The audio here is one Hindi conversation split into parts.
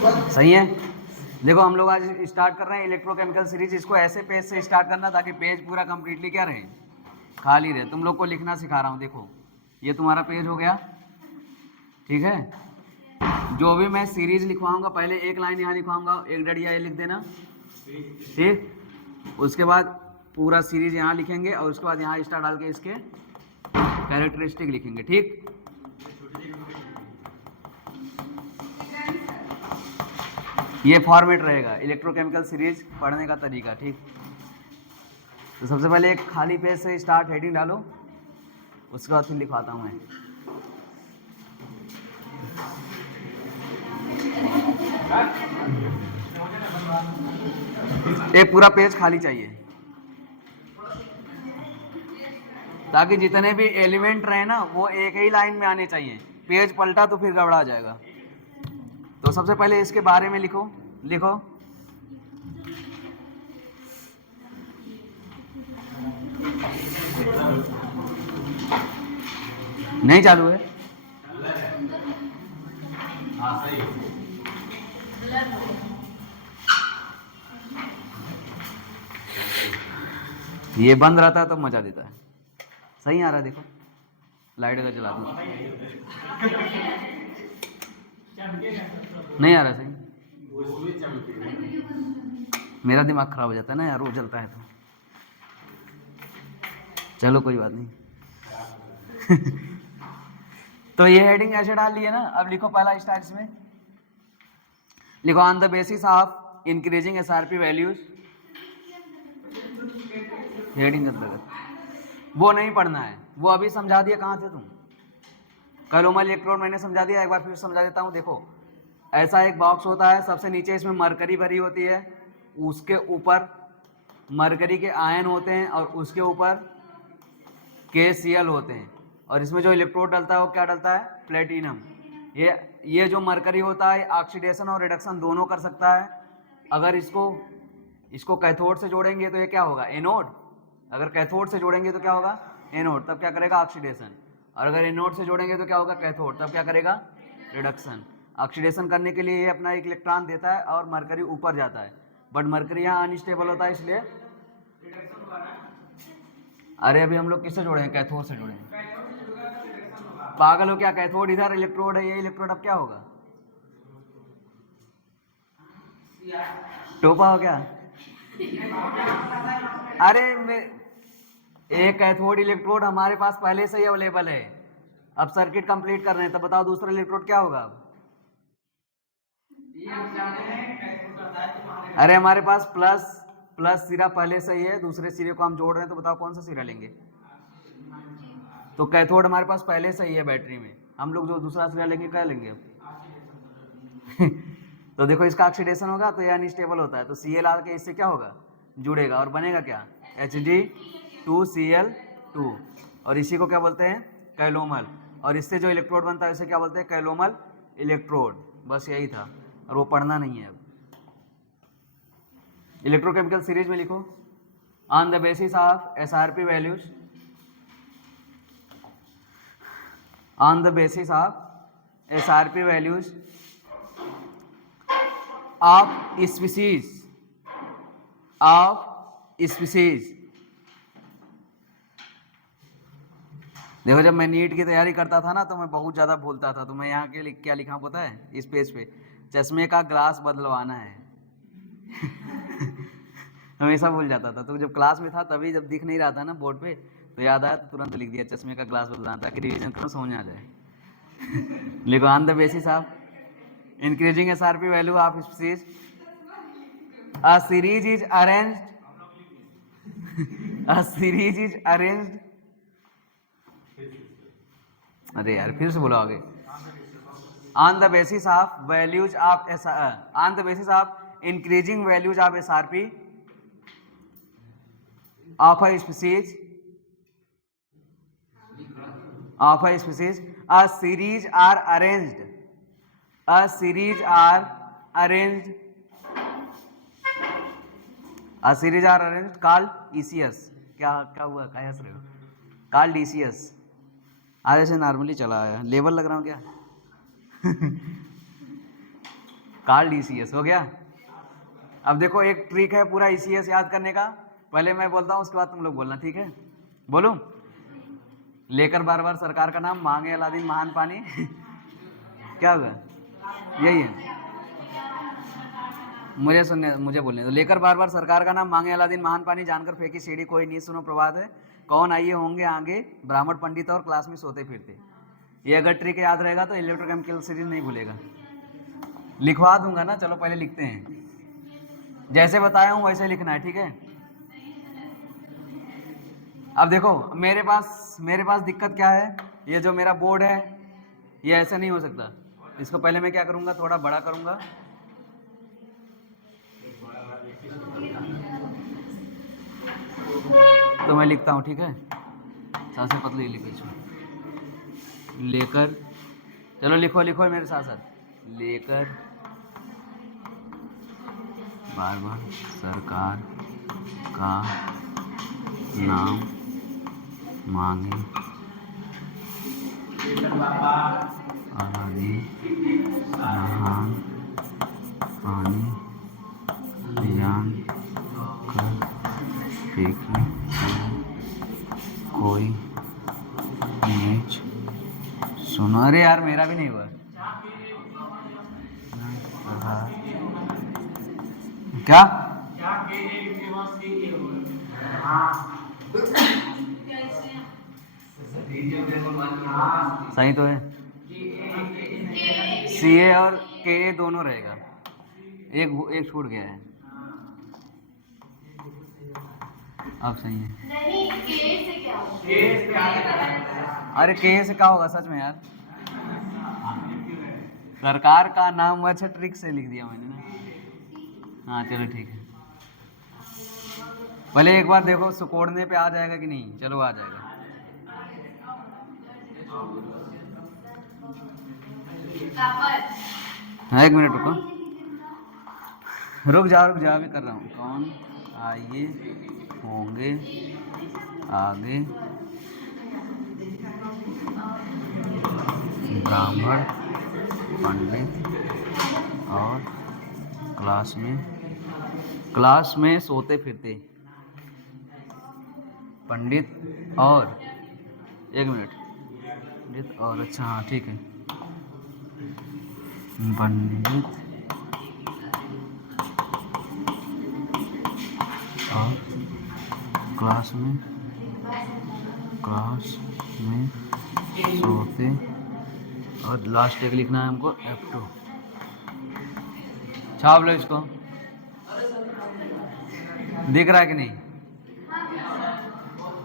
सही है। देखो हम लोग आज स्टार्ट कर रहे हैं इलेक्ट्रोकेमिकल सीरीज। इसको ऐसे पेज से स्टार्ट करना ताकि पेज पूरा कंप्लीटली क्या रहे, खाली रहे। तुम लोग को लिखना सिखा रहा हूँ। देखो ये तुम्हारा पेज हो गया, ठीक है। जो भी मैं सीरीज लिखवाऊंगा पहले एक लाइन यहाँ लिखवाऊंगा, एक डड़िया ये लिख देना, ठीक। उसके बाद पूरा सीरीज यहाँ लिखेंगे और उसके बाद यहाँ स्टार डाल के इसके कैरेक्टरिस्टिक लिखेंगे, ठीक। ये फॉर्मेट रहेगा इलेक्ट्रोकेमिकल सीरीज पढ़ने का तरीका, ठीक। तो सबसे पहले एक खाली पेज से स्टार्ट हेडिंग डालो, उसके बाद फिर लिखवाता हूँ मैं। एक पूरा पेज खाली चाहिए ताकि जितने भी एलिमेंट रहे ना वो एक ही लाइन में आने चाहिए। पेज पलटा तो फिर गड़बड़ा जाएगा। तो सबसे पहले इसके बारे में लिखो। नहीं चालू है? ये बंद रहता है तो मजा देता है। सही आ रहा है? देखो लाइट अगर जला दूं नहीं आ रहा सही। मेरा दिमाग खराब हो जाता है ना यार, वो जलता है तो। चलो कोई बात नहीं। तो ये हेडिंग ऐसे डाल लिए ना। अब लिखो पहला स्टार इसमें लिखो, on the basis of increasing SRP values. Heading अंतर्गत वो नहीं पढ़ना है, वो अभी समझा दिया। कहाँ थे तुम? कैलोमल इलेक्ट्रोड मैंने समझा दिया, एक बार फिर समझा देता हूँ। देखो ऐसा एक बॉक्स होता है, सबसे नीचे इसमें मरकरी भरी होती है, उसके ऊपर मरकरी के आयन होते हैं और उसके ऊपर KCl होते हैं, और इसमें जो इलेक्ट्रोड डलता है वो क्या डलता है? प्लेटिनम। ये जो मरकरी होता है ऑक्सीडेशन और रिडक्शन दोनों कर सकता है। अगर इसको कैथोड से जोड़ेंगे तो ये क्या होगा? एनोड। अगर कैथोड से जोड़ेंगे तो क्या होगा? एनोड। तब क्या करेगा? ऑक्सीडेशन। और अगर एनोड से जोड़ेंगे तो क्या होगा? कैथोड। तब क्या करेगा? रिडक्शन। ऑक्सीडेशन करने के लिए ये अपना एक इलेक्ट्रॉन देता है और मरकरी ऊपर जाता है, बट मरकरी यहाँ अनस्टेबल होता है, इसलिए। अरे अभी हम लोग किससे जोड़े हैं? कैथोड से जोड़े हैं। पागल हो क्या? कैथोड इधर इलेक्ट्रोड है, ये इलेक्ट्रोड अब क्या होगा? टोपा हो क्या? अरे एक कैथोड इलेक्ट्रोड हमारे पास पहले से ही अवेलेबल है। अब सर्किट कंप्लीट कर रहे हैं, तो बताओ दूसरा इलेक्ट्रोड क्या होगा? अरे हमारे पास प्लस सिरा पहले से ही है, दूसरे सिरे को हम जोड़ रहे हैं, तो बताओ कौन सा सिरा लेंगे? तो कैथोड हमारे पास पहले से ही है बैटरी में, हम लोग जो दूसरा सिरा लेंगे क्या लेंगे अब? तो देखो इसका ऑक्सीडेशन होगा तो ये अनस्टेबल होता है, तो Cl आके इससे क्या होगा? जुड़ेगा और बनेगा क्या? Hg2Cl2। और इसी को क्या बोलते हैं? कैलोमल। और इससे जो इलेक्ट्रोड बनता है इसे क्या बोलते हैं? Calomel electrode. बस यही था, और वो पढ़ना नहीं है अब। इलेक्ट्रोकेमिकल सीरीज में लिखो, on the basis of SRP values, on the basis of SRP values of species देखो जब मैं नीट की तैयारी करता था ना तो मैं बहुत ज़्यादा भूलता था, तो मैं यहाँ के क्या लिखा हूँ पता है? इस पेज पे चश्मे का ग्लास बदलवाना है। हमेशा भूल जाता था, तो जब क्लास में था तभी जब दिख नहीं रहा था ना बोर्ड पे तो याद आया, तो तुरंत लिख दिया चश्मे का ग्लास बदलवाना, ताकि रिवीजन करो समझ आ जाए। लिखो, on the basis of increasing SRP value of species a series is arranged अरे यार फिर से बोलो आगे। On the basis of values of on the basis of increasing values of SRP of a species a series are arranged called ECS। क्या हुआ? क्या हंस रहे हो? called ECS। आज ऐसे नॉर्मली चला आया, लेवल लग रहा हूँ क्या? कार्ड ईसीएस हो गया। अब देखो एक ट्रिक है पूरा ईसीएस याद करने का, पहले मैं बोलता हूँ उसके बाद तुम लोग बोलना, ठीक है? बोलूं? लेकर बार बार सरकार का नाम, मांगे अलादीन महान पानी क्या होगा? यही है, मुझे बोलने दो। लेकर बार बार सरकार का नाम, मांगे अलादीन महान पानी, जानकर फेंकी सीढ़ी कोई नींद सुनो प्रभात है, कौन आइए होंगे आगे, ब्राह्मण पंडित और क्लास में सोते फिरते। ये अगर ट्रिक याद रहेगा तो इलेक्ट्रोकेमिकल सीरीज नहीं भूलेगा। लिखवा दूंगा ना, चलो पहले लिखते हैं, जैसे बताया हूँ वैसे लिखना है, ठीक है? अब देखो मेरे पास दिक्कत क्या है, ये जो मेरा बोर्ड है ये ऐसा नहीं हो सकता। इसको पहले मैं क्या करूँगा, थोड़ा बड़ा करूँगा, तो मैं लिखता हूँ, ठीक है? सबसे पतली लिखी इसमें, लेकर, चलो लिखो लिखो मेरे साथ साथ, लेकर बार बार सरकार का नाम, मांगे अलादीन महान पानी, जान कर फेंकी कोई नीच सुनो। अरे यार मेरा भी नहीं हुआ क्या? सही तो है, सी ए और के ए दोनों रहेगा, एक छूट गया है। अब सही है। नहीं, के से क्या होगा? अरे के से क्या होगा सच में यार, सरकार का नाम, अच्छा ट्रिक से लिख दिया मैंने ना। हाँ चलो ठीक है, पहले एक बार देखो सुकोड़ने पे आ जाएगा कि नहीं। चलो आ जाएगा। हाँ एक मिनट रुको, रुक जा अभी कर रहा हूँ। कौन आइए होंगे आगे, ब्राह्मण पंडित और क्लास में सोते फिरते। पंडित और, एक मिनट, पंडित और, अच्छा हाँ ठीक है, पंडित और क्लास में सोते, और लास्ट एक लिखना है हमको F2। छाप लो इसको, दिख रहा है कि नहीं?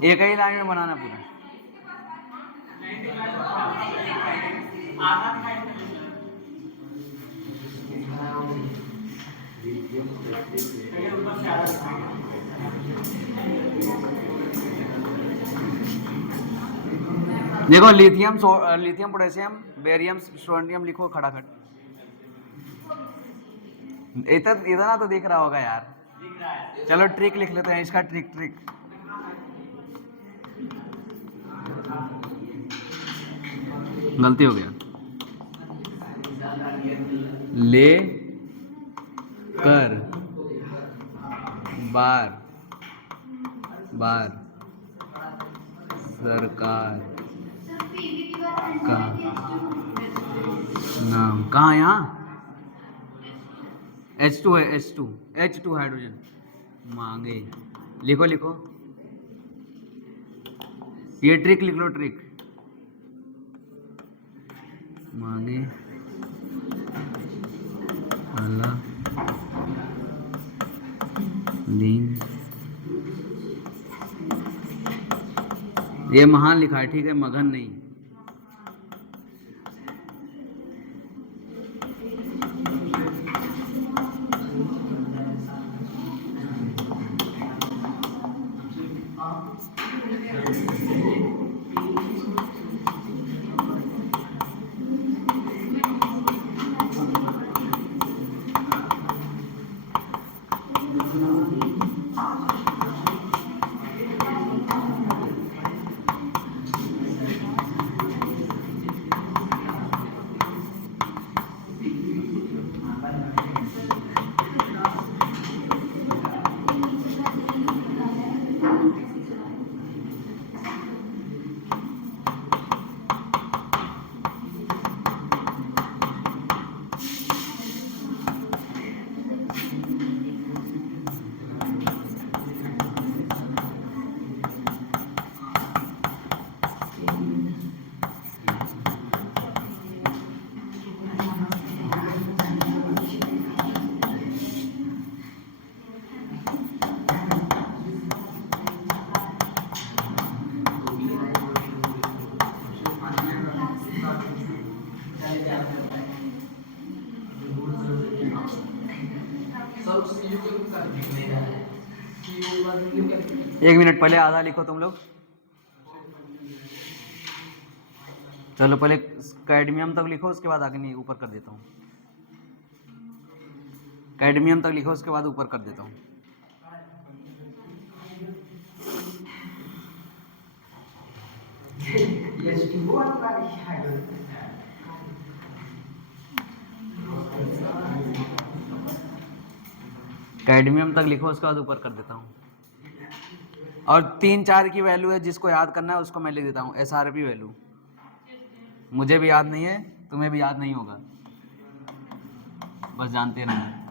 एक ही लाइन में बनाना पूरा। देखो लिथियम पोटेशियम बेरियम स्ट्रोंडियम लिखो खड़ाखड़। इतना तो दिख रहा होगा यार। चलो ट्रिक लिख लेते हैं इसका, ट्रिक गलती हो गया। ले कर बार सरकार का नाम, कहाँ? यहाँ H2 है, H2 हाइड्रोजन, मांगे, लिखो ये ट्रिक लिख लो, ट्रिक मांगे अलादीन, ये महान लिखा है ठीक है, मगन नहीं। एक मिनट, पहले आधा लिखो तुम लोग। चलो पहले कैडमियम तक लिखो, उसके बाद आगे नहीं ऊपर कर देता हूँ। कैडमियम तक लिखो, उसके बाद ऊपर कर देता हूँ। कैडमियम तक लिखो, उसके बाद ऊपर कर देता हूँ। और 3-4 की वैल्यू है, जिसको याद करना है उसको मैं लिख देता हूँ। SRP वैल्यू मुझे भी याद नहीं है, तुम्हें भी याद नहीं होगा, बस जानते रहना।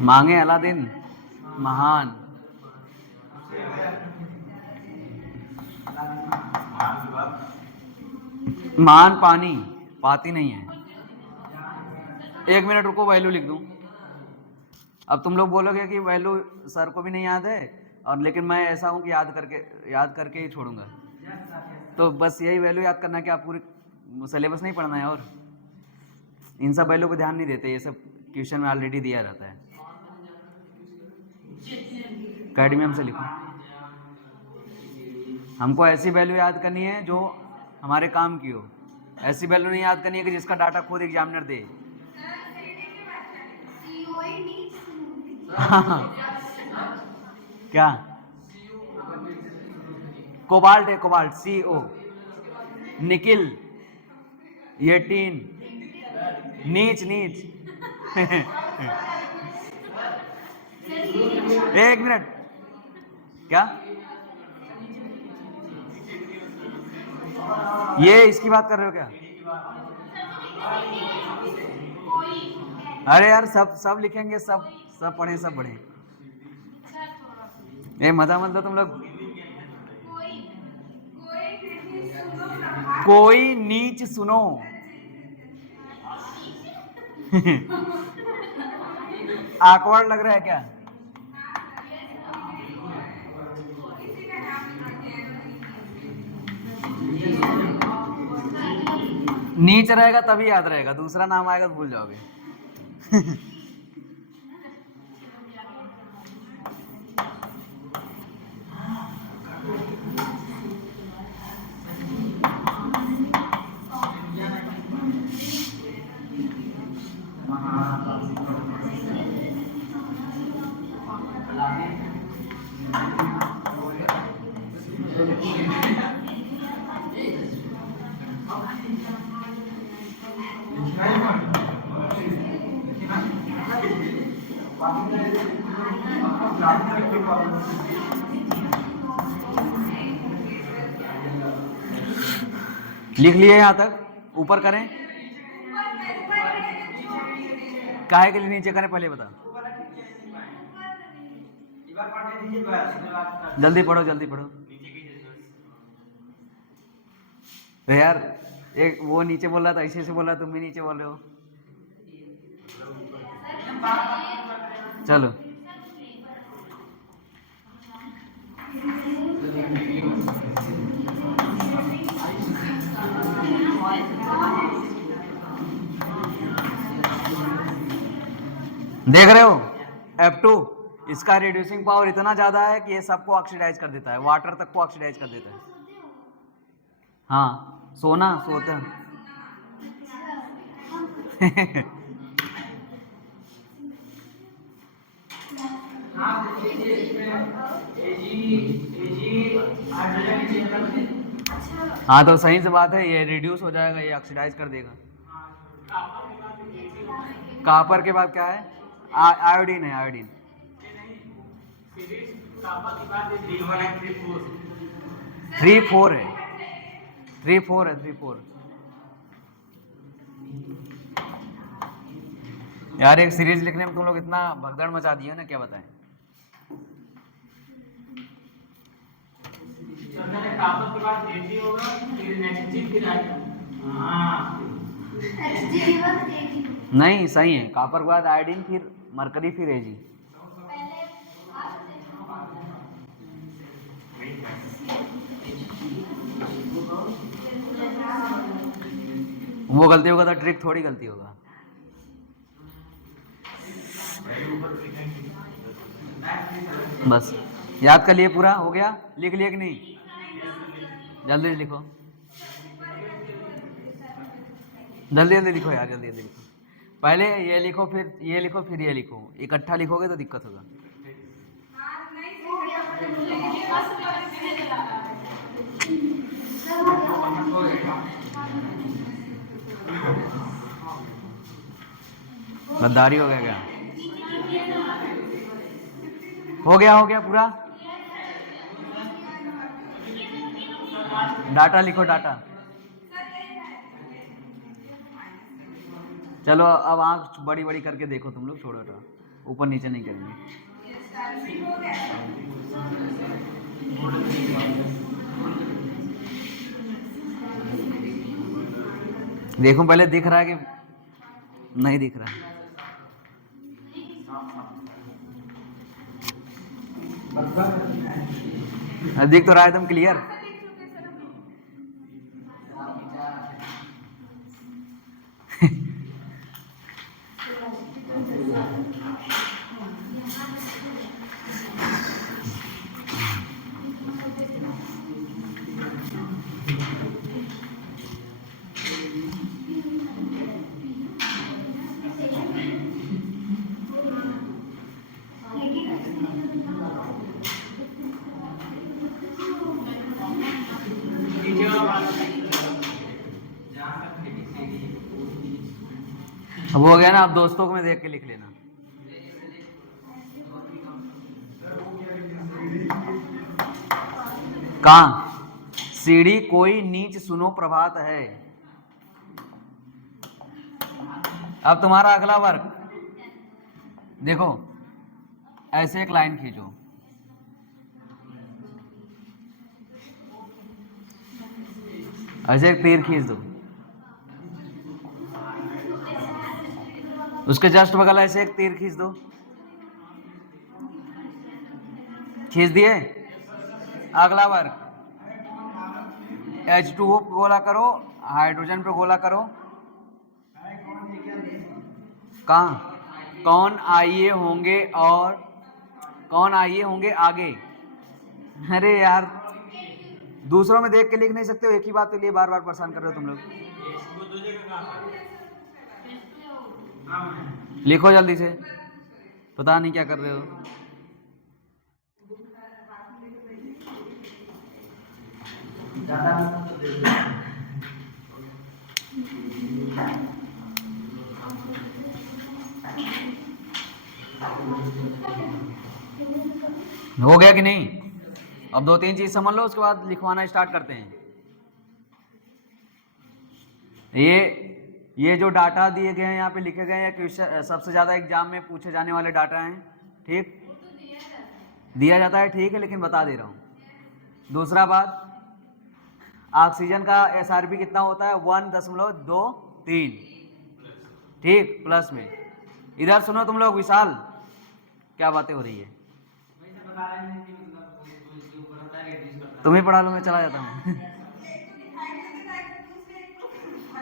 मांगे अलादीन महान। महान पानी पाती नहीं है। 1 मिनट रुको, वैल्यू लिख दूं। अब तुम लोग बोलोगे कि वैल्यू सर को भी नहीं याद है, और लेकिन मैं ऐसा हूं कि याद करके ही छोड़ूंगा। तो बस यही वैल्यू याद करना है कि आप पूरी सिलेबस नहीं पढ़ना है, और इन सब वैल्यू को ध्यान नहीं देते, ये सब क्वेश्चन में ऑलरेडी दिया रहता है। कैडमियम से लिखो। हमको ऐसी वैल्यू याद करनी है जो हमारे काम की हो। ऐसी वैल्यू नहीं याद करनी है कि जिसका डाटा खुद एग्जामिनर दे। क्या? कोबाल्ट है, कोबाल्ट CO। निकिल, ये टीन, नीच नीच। एक मिनट, क्या ये इसकी बात कर रहे हो क्या? अरे यार सब लिखेंगे, सब पढ़े, सब पढ़े। ये मजा मत दो तुम लोग। कोई नीच सुनो। ऑकवर्ड लग रहा है क्या? नीच रहेगा तभी याद रहेगा, दूसरा नाम आएगा तो भूल जाओगे। लिख लिए यहां तक? ऊपर करें? काहे के लिए नीचे करें पहले बता। जल्दी पढ़ो, जल्दी पढ़ो। तो यार एक वो नीचे बोल रहा था, ऐसे बोल रहा, तुम भी नीचे बोल रहे हो। चलो देख रहे हो F2, इसका रिड्यूसिंग पावर इतना ज्यादा है कि ये सबको ऑक्सीडाइज कर देता है, वाटर तक को ऑक्सीडाइज कर देता है। हाँ, सोना सोता। हाँ तो सही से बात है, ये रिड्यूस हो जाएगा, ये ऑक्सीडाइज कर देगा। कॉपर के बाद क्या है? आयोडीन है, आयोडीन। 3-4 है, 3-4 है, 3-4। यार एक सीरीज लिखने में तुम लोग इतना भगदड़ मचा दिया ना, क्या बताएं। कॉपर के बाद Ag होगा, फिर Hg, फिर नहीं सही है, कॉपर के बाद आयोडीन, फिर मरकरी, फिर Ag। वो गलती होगा तो ट्रिक थोड़ी गलती होगा। बस याद कर लिए, पूरा हो गया, लिख लिए कि नहीं? जल्दी लिखो, जल्दी जल्दी लिखो यार, जल्दी जल्दी लिखो। पहले ये लिखो, फिर ये लिखो, फिर ये लिखो, इकट्ठा लिखोगे तो दिक्कत होगा। गद्दारी हो गया क्या? हो गया पूरा। डाटा लिखो, डाटा। चलो अब आंख बड़ी बड़ी करके देखो तुम लोग, छोड़ो हटाओ, ऊपर नीचे नहीं करेंगे। देखो पहले दिख रहा है कि नहीं दिख रहा है? दिख तो रहा है एकदम क्लियर। अब हो गया ना, अब दोस्तों को मैं देख के लिख लेना। कहाँ? सीढ़ी कोई नीच सुनो प्रभात है। अब तुम्हारा अगला वर्क देखो, ऐसे एक लाइन खींचो, ऐसे एक तीर खींच दो, उसके जस्ट बगल ऐसे एक तीर खींच दो, खींच दिए। अगला वर्क, H2O पे गोला करो, हाइड्रोजन पे गोला करो। कहाँ? कौन आइए होंगे और कौन आइए होंगे आगे। अरे यार, दूसरों में देख के लिख नहीं सकते हो, एक ही बात के लिए बार बार परेशान कर रहे हो तुम लोग। लिखो जल्दी से, पता नहीं क्या कर रहे हो। हो गया कि नहीं? अब दो तीन चीज समझ लो, उसके बाद लिखवाना स्टार्ट करते हैं। ये जो डाटा दिए गए हैं यहाँ पे लिखे गए हैं, क्वेश्चन सबसे ज्यादा एग्जाम में पूछे जाने वाले डाटा हैं, ठीक? दिया जाता है, ठीक है, लेकिन बता दे रहा हूँ। दूसरा बात, ऑक्सीजन का SRP कितना होता है? 1.23, ठीक, प्लस में। इधर सुनो तुम लोग, विशाल क्या बातें हो रही है? तुम ही पढ़ा लो, मैं चला जाता हूँ।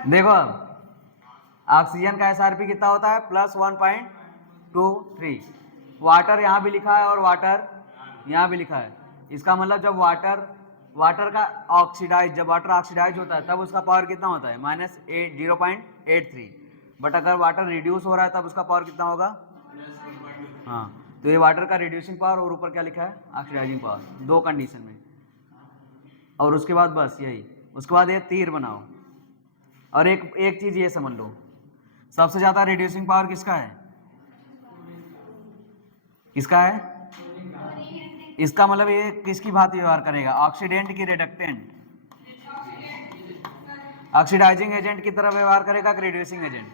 देखो अब ऑक्सीजन का SRP कितना होता है? +1.23। वाटर यहाँ भी लिखा है और वाटर यहाँ भी लिखा है। इसका मतलब जब वाटर का ऑक्सीडाइज, जब वाटर ऑक्सीडाइज होता है तब उसका पावर कितना होता है? -0.83। बट अगर वाटर रिड्यूस हो रहा है तब उसका पावर कितना होगा? हाँ, तो ये वाटर का रिड्यूसिंग पावर और ऊपर क्या लिखा है? ऑक्सीडाइजिंग पावर, दो कंडीशन में। और उसके बाद बस यही, उसके बाद ये तीर बनाओ। और एक चीज ये समझ लो, सबसे ज्यादा रिड्यूसिंग पावर किसका है? किसका है? इसका मतलब ये किसकी भांति व्यवहार करेगा? ऑक्सीडेंट की रिडक्टेंट? ऑक्सीडाइजिंग एजेंट की तरह व्यवहार करेगा कि रिड्यूसिंग एजेंट?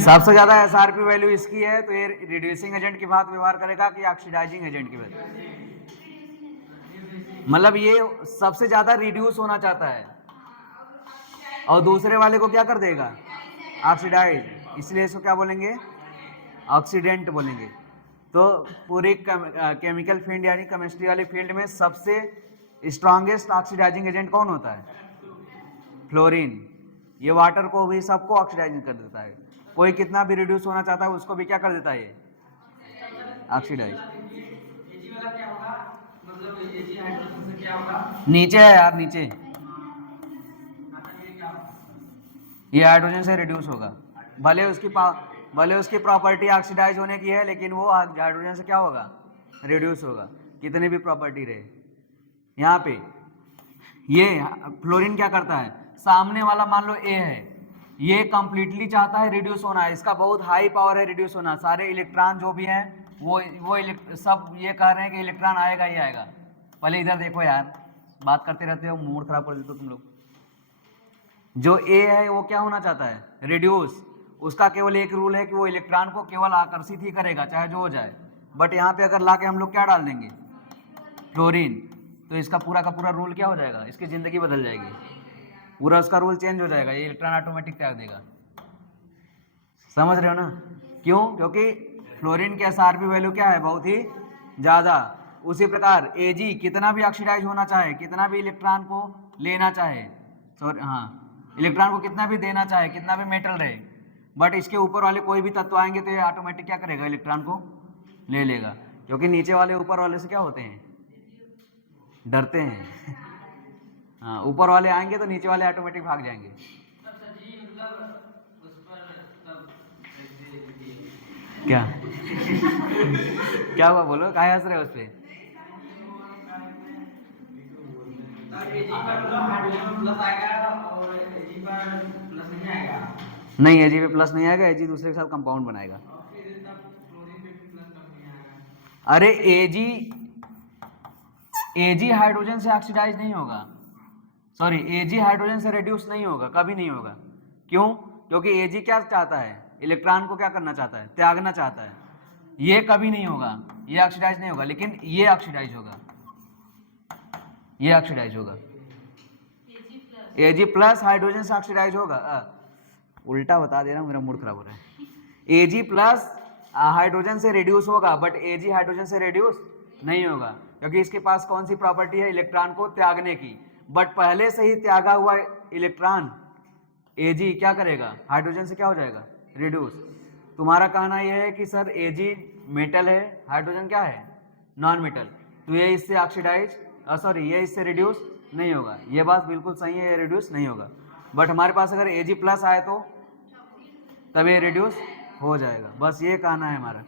सबसे ज्यादा SRP वैल्यू इसकी है, तो ये रिड्यूसिंग एजेंट की भांति व्यवहार करेगा कि ऑक्सीडाइजिंग एजेंट की वजह? मतलब ये सबसे ज्यादा रिड्यूस होना चाहता है और दूसरे वाले को क्या कर देगा? ऑक्सीडाइज, इसलिए इसको क्या बोलेंगे? ऑक्सीडेंट बोलेंगे। तो पूरी केमिकल फील्ड यानी केमिस्ट्री वाली फील्ड में सबसे स्ट्रॉन्गेस्ट ऑक्सीडाइजिंग एजेंट कौन होता है? फ्लोरीन। ये वाटर को भी सबको ऑक्सीडाइजिंग कर देता है। कोई कितना भी रिड्यूस होना चाहता है उसको भी क्या कर देता है ये? ऑक्सीडाइज। नीचे है यार, नीचे। ये हाइड्रोजन से रिड्यूस होगा, भले उसकी प्रॉपर्टी ऑक्सीडाइज होने की है, लेकिन वो हाइड्रोजन से क्या होगा? रिड्यूस होगा, कितने भी प्रॉपर्टी रहे। यहाँ पे ये फ्लोरीन क्या करता है, सामने वाला मान लो ए है, ये कंप्लीटली चाहता है रिड्यूस होना है, इसका बहुत हाई पावर है रिड्यूस होना, सारे इलेक्ट्रॉन जो भी हैं वो सब ये कह रहे हैं कि इलेक्ट्रॉन आएगा ही आएगा। पहले इधर देखो यार, बात करते रहते हो, मूड खराब कर देते हो तुम लोग। जो ए है वो क्या होना चाहता है? रिड्यूस। उसका केवल एक रूल है कि वो इलेक्ट्रॉन को केवल आकर्षित ही करेगा चाहे जो हो जाए। बट यहाँ पे अगर लाके हम लोग क्या डाल देंगे? फ्लोरीन, तो इसका पूरा का पूरा रूल क्या हो जाएगा? इसकी ज़िंदगी बदल जाएगी, पूरा उसका रूल चेंज हो जाएगा, ये इलेक्ट्रॉन ऑटोमेटिक त्याग देगा। समझ रहे हो ना? क्यों? क्योंकि फ्लोरीन के एसआरपी वैल्यू क्या है? बहुत ही ज़्यादा। उसी प्रकार एजी कितना भी ऑक्सीडाइज होना चाहे, कितना भी इलेक्ट्रॉन को लेना चाहे, सॉरी हाँ, इलेक्ट्रॉन को कितना भी देना चाहे, कितना भी मेटल रहे, बट इसके ऊपर वाले कोई भी तत्व आएंगे तो ये ऑटोमेटिक क्या करेगा? इलेक्ट्रॉन को ले लेगा। क्योंकि नीचे वाले ऊपर वाले से क्या होते हैं? डरते हैं। हाँ, ऊपर वाले आएंगे तो नीचे वाले ऑटोमेटिक भाग जाएंगे। क्या क्या हुआ? बोलो, काहे हंस रहे हो उस पे? नहीं, एजी पे प्लस नहीं आएगा, एजी दूसरे के साथ कंपाउंड बनाएगा। अरे एजी हाइड्रोजन से ऑक्सीडाइज नहीं होगा, सॉरी, एजी हाइड्रोजन से रिड्यूस नहीं होगा, कभी नहीं होगा। क्यों? क्योंकि एजी क्या चाहता है? इलेक्ट्रॉन को क्या करना चाहता है? त्यागना चाहता है। ये कभी नहीं होगा, ये ऑक्सीडाइज नहीं होगा, लेकिन ये ऑक्सीडाइज होगा, ये ऑक्सीडाइज होगा। एजी प्लस हाइड्रोजन से ऑक्सीडाइज होगा। उल्टा बता दे रहा हूँ, मेरा मूड खराब हो रहा है। एजी प्लस हाइड्रोजन से रिड्यूस होगा, बट एजी हाइड्रोजन से रिड्यूस नहीं होगा, क्योंकि इसके पास कौन सी प्रॉपर्टी है? इलेक्ट्रॉन को त्यागने की। बट पहले से ही त्यागा हुआ इलेक्ट्रॉन एजी क्या करेगा? हाइड्रोजन से क्या हो जाएगा? रिड्यूस। तुम्हारा कहना यह है कि सर एजी मेटल है, हाइड्रोजन क्या है? नॉन मेटल, तो ये इससे ऑक्सीडाइज सॉरी ये इससे रिड्यूस नहीं होगा। ये बात बिल्कुल सही है, ये रिड्यूस नहीं होगा। बट हमारे पास अगर एजी प्लस आए तो तब ये रिड्यूस हो जाएगा। बस ये कहना है हमारा।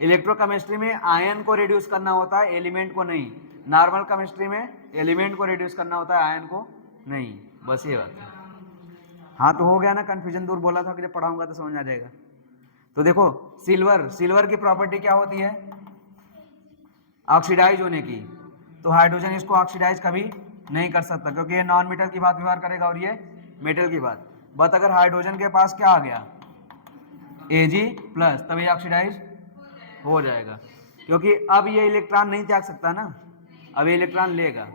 इलेक्ट्रोकेमिस्ट्री में आयन को रिड्यूस करना होता है, एलिमेंट को नहीं। नॉर्मल केमिस्ट्री में एलिमेंट को रिड्यूस करना होता है, आयन को नहीं। बस ये बात है। हाँ, तो हो गया ना कन्फ्यूजन दूर? बोला था कि जब पढ़ाऊंगा तो समझ आ जाएगा। तो देखो, सिल्वर की प्रॉपर्टी क्या होती है? ऑक्सीडाइज होने की। तो हाइड्रोजन इसको ऑक्सीडाइज कभी नहीं कर सकता, क्योंकि ये नॉन मेटल की बात व्यवहार करेगा और ये मेटल की बात। बट अगर हाइड्रोजन के पास क्या आ गया? एजी प्लस, तब ये ऑक्सीडाइज हो जाएगा, क्योंकि अब ये इलेक्ट्रॉन नहीं त्याग सकता ना, अब ये इलेक्ट्रॉन लेगा।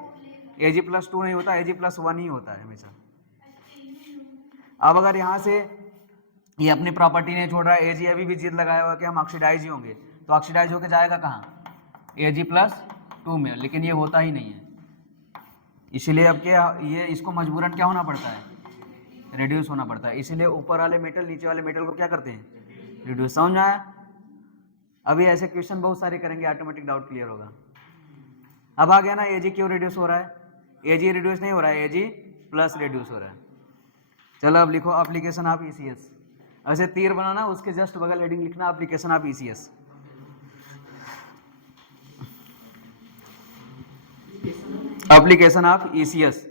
एजी प्लस 2 नहीं होता, एजी प्लस 1 ही होता है हमेशा। अब अगर यहाँ से ये अपनी प्रॉपर्टी नहीं छोड़ रहा है, एजी अभी भी जिद लगाया हुआ कि हम ऑक्सीडाइज ही होंगे, तो ऑक्सीडाइज होकर जाएगा कहाँ? एजी प्लस 2 में, लेकिन ये होता ही नहीं है। इसीलिए अब क्या, ये इसको मजबूरन क्या होना पड़ता है? रिड्यूस होना पड़ता है। इसीलिए ऊपर वाले मेटल नीचे वाले मेटल को क्या करते हैं? रिड्यूस। समझ में आया? अभी ऐसे क्वेश्चन बहुत सारे करेंगे, ऑटोमेटिक डाउट क्लियर होगा। अब आ गया ना, एजी क्यों रिड्यूस हो रहा है? एजी रिड्यूस नहीं हो रहा है, एजी प्लस रिड्यूस हो रहा है। चलो अब लिखो एप्लीकेशन ऑफ ईसीएस। ऐसे तीर बनाना, उसके जस्ट बगल हेडिंग लिखना application of ECS. Application of ECS.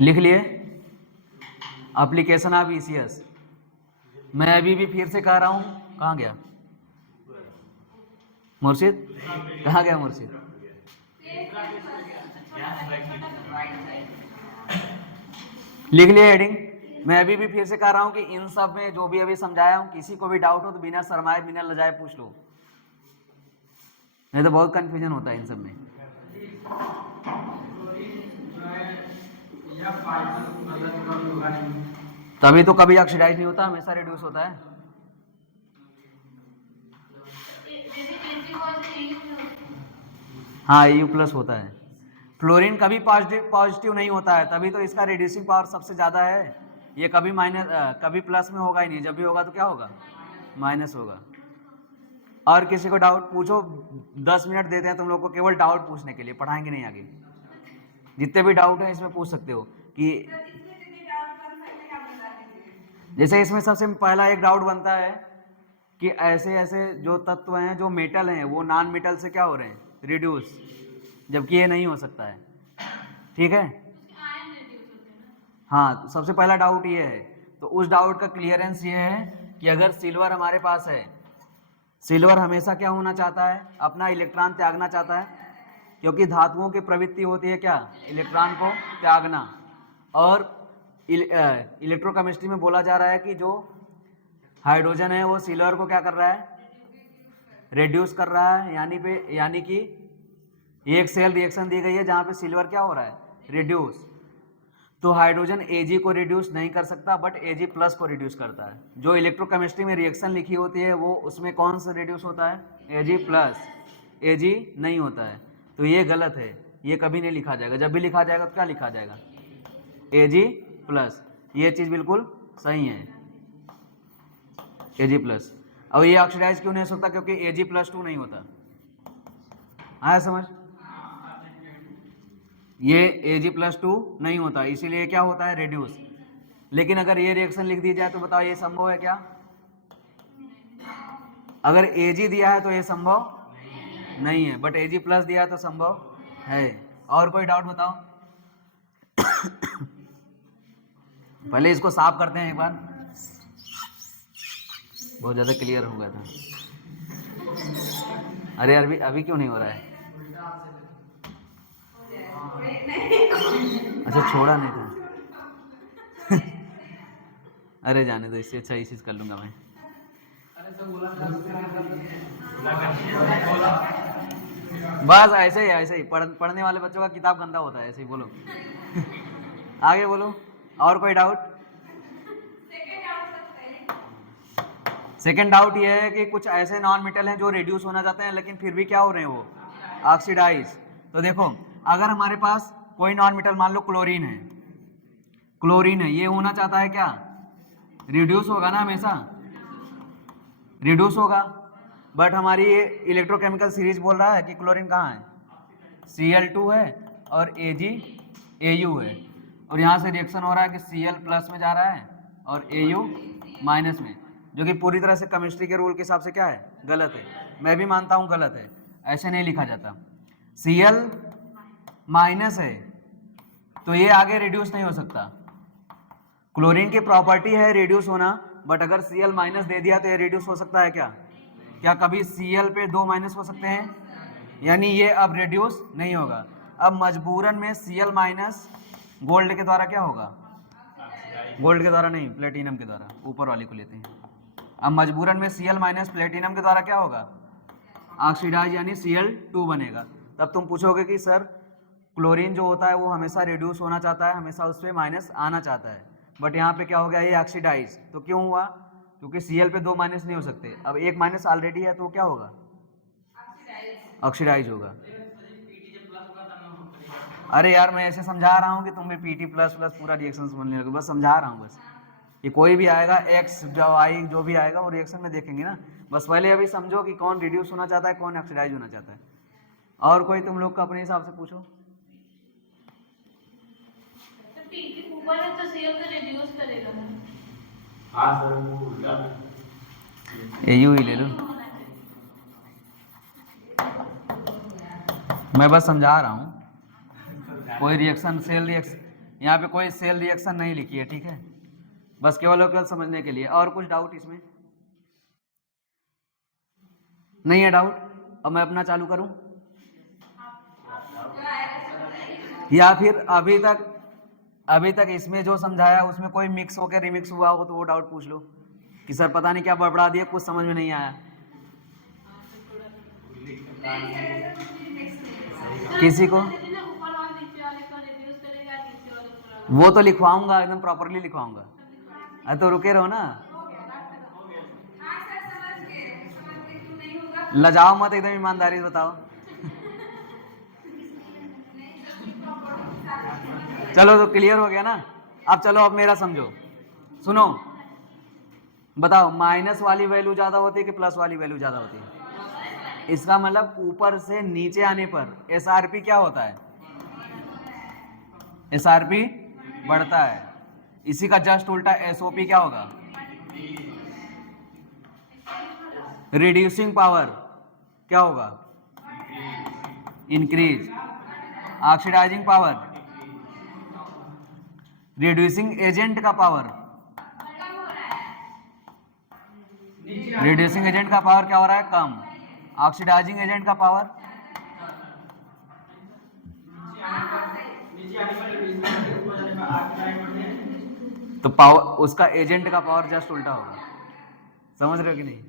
लिख लिए? Application of ECS. मैं अभी भी फिर से कह रहा हूं, कहाँ गया मुर्शिद? कहाँ गया मुर्शिद? लिख लिए हेडिंग? मैं अभी भी फिर से कह रहा हूं कि इन सब में जो भी अभी समझाया हूं, किसी को भी डाउट हो तो बिना शर्माए बिना लजाए पूछ लो, नहीं तो बहुत कंफ्यूजन होता है इन सब में। तभी तो कभी ऑक्सीडाइज नहीं होता, हमेशा रिड्यूस होता है। हाँ EU प्लस होता है। फ्लोरीन कभी पॉजिटिव नहीं होता है, तभी तो इसका रिड्यूसिंग पावर सबसे ज़्यादा है। ये कभी माइनस कभी प्लस में होगा ही नहीं, जब भी होगा तो क्या होगा, माइनस होगा। और किसी को डाउट पूछो, 10 मिनट देते हैं तुम लोग को केवल डाउट पूछने के लिए, पढ़ाएंगे नहीं आगे। जितने भी डाउट हैं इसमें पूछ सकते हो कि जैसे इसमें सबसे पहला एक डाउट बनता है कि ऐसे ऐसे जो तत्व हैं जो मेटल हैं वो नॉन मेटल से क्या हो रहे हैं, रिड्यूस, जबकि ये नहीं हो सकता है। ठीक है, हाँ, तो सबसे पहला डाउट ये है। तो उस डाउट का क्लियरेंस ये है कि अगर सिल्वर हमारे पास है, सिल्वर हमेशा क्या होना चाहता है, अपना इलेक्ट्रॉन त्यागना चाहता है, क्योंकि धातुओं की प्रवृत्ति होती है क्या, इलेक्ट्रॉन को त्यागना। और इलेक्ट्रोकेमिस्ट्री में बोला जा रहा है कि जो हाइड्रोजन है वो सिल्वर को क्या कर रहा है, रिड्यूस कर रहा है। यानी कि एक सेल रिएक्शन दी गई है जहाँ पे सिल्वर क्या हो रहा है, रिड्यूस। तो हाइड्रोजन Ag को रिड्यूस नहीं कर सकता, बट Ag प्लस को रिड्यूस करता है। जो इलेक्ट्रोकेमिस्ट्री में रिएक्शन लिखी होती है वो उसमें कौन सा रिड्यूस होता है, Ag प्लस, Ag नहीं होता है। तो ये गलत है, ये कभी नहीं लिखा जाएगा। जब भी लिखा जाएगा तो क्या लिखा जाएगा, Ag प्लस। ये चीज़ बिल्कुल सही है, Ag प्लस। अब ये ऑक्सीडाइज क्यों नहीं हो सकता, क्योंकि Ag+2 नहीं होता। आया समझ, ये Ag+2 नहीं होता, इसीलिए क्या होता है, रेड्यूस। लेकिन अगर ये रिएक्शन लिख दी जाए तो बताओ ये संभव है क्या, अगर Ag दिया है तो ये संभव नहीं है, बट Ag+ दिया है तो संभव है। और कोई डाउट बताओ। पहले इसको साफ करते हैं एक बार, बहुत ज़्यादा क्लियर हो गया था। अरे अभी क्यों नहीं हो रहा है, अच्छा छोड़ा नहीं था। अरे जाने दो, इससे अच्छा ये चीज़ कर लूँगा मैं। बस ऐसे ही पढ़ने वाले बच्चों का किताब गंदा होता है, ऐसे ही बोलो। आगे बोलो, और कोई डाउट। सेकेंड डाउट ये है कि कुछ ऐसे नॉन मेटल हैं जो रिड्यूस होना चाहते हैं लेकिन फिर भी क्या हो रहे हैं, वो ऑक्सीडाइज। तो देखो, अगर हमारे पास कोई नॉन मेटल, मान लो क्लोरीन है, क्लोरीन है, ये होना चाहता है क्या, रिड्यूस होगा ना, हमेशा रिड्यूस होगा। बट हमारी ये इलेक्ट्रोकेमिकल सीरीज बोल रहा है कि क्लोरीन कहाँ है, Cl2 है और AgAu है, और यहाँ से रिएक्शन हो रहा है कि Cl प्लस में जा रहा है और Au माइनस में, जो कि पूरी तरह से केमिस्ट्री के रूल के हिसाब से क्या है, गलत है। मैं भी मानता हूँ गलत है, ऐसे नहीं लिखा जाता। Cl माइनस है तो ये आगे रिड्यूस नहीं हो सकता। क्लोरीन की प्रॉपर्टी है रिड्यूस होना, बट अगर Cl माइनस दे दिया तो ये रिड्यूस हो सकता है क्या, क्या कभी Cl पे 2 माइनस हो सकते हैं, यानी ये अब रिड्यूस नहीं होगा। अब मजबूरन में Cl माइनस गोल्ड के द्वारा क्या होगा, गोल्ड के द्वारा नहीं, प्लेटिनम के द्वारा, ऊपर वाली को लेते हैं। अब मजबूरन में Cl माइनस प्लेटिनम के द्वारा क्या होगा, ऑक्सीडाइज, यानी Cl2 बनेगा। तब तुम पूछोगे कि सर क्लोरीन जो होता है वो हमेशा रिड्यूस होना चाहता है, हमेशा उस पर माइनस आना चाहता है, बट यहाँ पे क्या हो गया, ये ऑक्सीडाइज। तो क्यों हुआ, क्योंकि Cl पे 2 माइनस नहीं हो सकते। अब एक माइनस ऑलरेडी है तो क्या होगा, ऑक्सीडाइज होगा। अरे यार मैं ऐसे समझा रहा हूँ कि तुम भी Pt++ पूरा रिएक्शन बनने लगे, बस समझा रहा हूँ बस। कि कोई भी आएगा X Y जो भी आएगा वो रिएक्शन में देखेंगे ना, बस पहले अभी समझो कि कौन रिड्यूस होना चाहता है, कौन ऑक्सीडाइज होना चाहता है। और कोई तुम लोग का अपने हिसाब से पूछो। AU ही ले लो, मैं बस समझा रहा हूँ। कोई रिएक्शन, सेल रिएक्शन, यहाँ पे कोई सेल रिएक्शन नहीं लिखी है, ठीक है, बस केवल और केवल समझने के लिए। और कुछ डाउट इसमें नहीं है डाउट। अब मैं अपना चालू करूं, या फिर अभी तक इसमें जो समझाया उसमें कोई मिक्स होकर रिमिक्स हुआ हो तो वो डाउट पूछ लो कि सर पता नहीं क्या बड़बड़ा दिया, कुछ समझ में नहीं आया। किसी को वो तो लिखवाऊंगा, एकदम प्रॉपरली लिखवाऊंगा। अरे तो रुके रहो ना, लजाओ मत, एकदम ईमानदारी से बताओ। चलो तो क्लियर हो गया ना। अब चलो अब मेरा समझो, सुनो, बताओ माइनस वाली वैल्यू ज्यादा होती है कि प्लस वाली वैल्यू ज्यादा होती है? इसका मतलब ऊपर से नीचे आने पर एसआरपी क्या होता है? एसआरपी बढ़ता है। इसी का जस्ट उल्टा एसओपी क्या होगा? रिड्यूसिंग पावर क्या होगा? Increase. Oxidising power, reducing agent का पावर, रिड्यूसिंग एजेंट का पावर क्या हो रहा है? कम। ऑक्सीडाइजिंग एजेंट का पावर, तो पावर उसका एजेंट का पावर जस्ट उल्टा होगा। समझ रहे हो कि नहीं?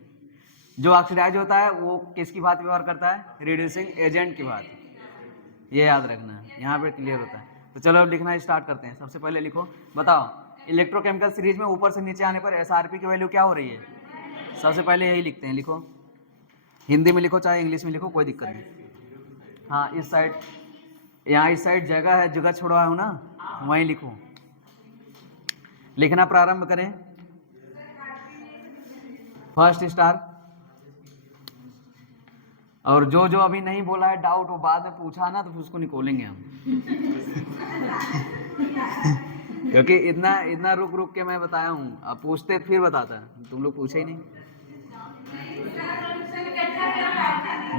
जो ऑक्सीडाइज होता है वो किसकी भांति व्यवहार करता है? रिड्यूसिंग एजेंट की भांति। ये याद रखना है, यहाँ पे क्लियर होता है। तो चलो अब लिखना स्टार्ट करते हैं। सबसे पहले लिखो, बताओ इलेक्ट्रोकेमिकल सीरीज में ऊपर से नीचे आने पर एसआरपी की वैल्यू क्या हो रही है? सबसे पहले यही लिखते हैं, लिखो, हिंदी में लिखो चाहे इंग्लिश में लिखो, कोई दिक्कत नहीं। हाँ इस साइड, यहाँ इस साइड जगह है, जगह छोड़ा है ना, वहीं लिखो। लिखना प्रारंभ करें। First star. और जो जो अभी नहीं बोला है डाउट, वो बाद में पूछा ना तो फिर उसको निकोलेंगे हम। क्योंकि इतना इतना रुक रुक के मैं बताया हूँ, अब पूछते फिर बताता, तुम लोग पूछे ही नहीं।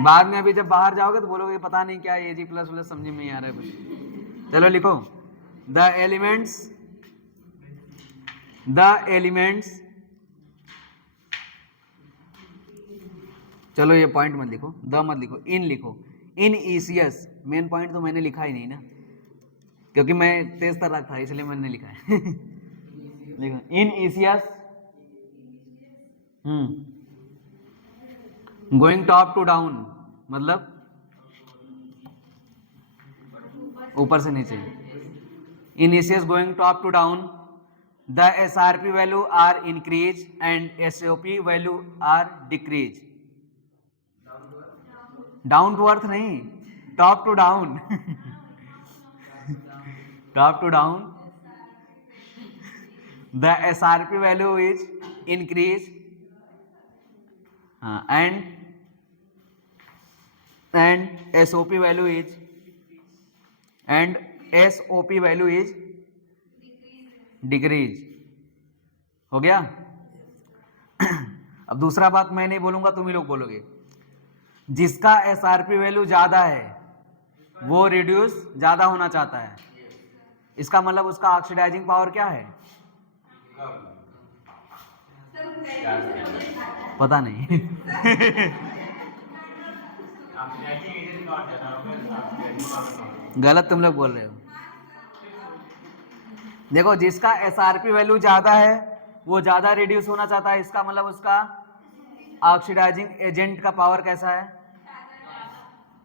बाद में अभी जब बाहर जाओगे तो बोलोगे पता नहीं क्या ए जी प्लस प्लस समझ में नहीं आ रहा है कुछ। चलो लिखो, द एलिमेंट्स, चलो ये पॉइंट मत लिखो, द मत लिखो, इन लिखो। इन ईसीएस, मेन पॉइंट तो मैंने लिखा ही नहीं ना, क्योंकि मैं तेज तर रखा था इसलिए मैंने लिखा है। लिखो in ECS going top to down, मतलब ऊपर से नीचे। In ECS going top to down, the SRP value are increase and SOP value are decrease. Down to earth नहीं, top to down. Top to down, the SRP value is increase and SOP value is decrease. हो गया? अब दूसरा बात मैं नहीं बोलूंगा, तुम ही लोग बोलोगे। जिसका एसआरपी वैल्यू ज्यादा है वो रिड्यूस ज्यादा होना चाहता है, इसका मतलब उसका ऑक्सीडाइजिंग पावर क्या है? पता नहीं। गलत तुम लोग बोल रहे हो। देखो जिसका एसआरपी वैल्यू ज्यादा है वो ज्यादा रिड्यूस होना चाहता है, इसका मतलब उसका ऑक्सीडाइजिंग एजेंट का पावर कैसा है?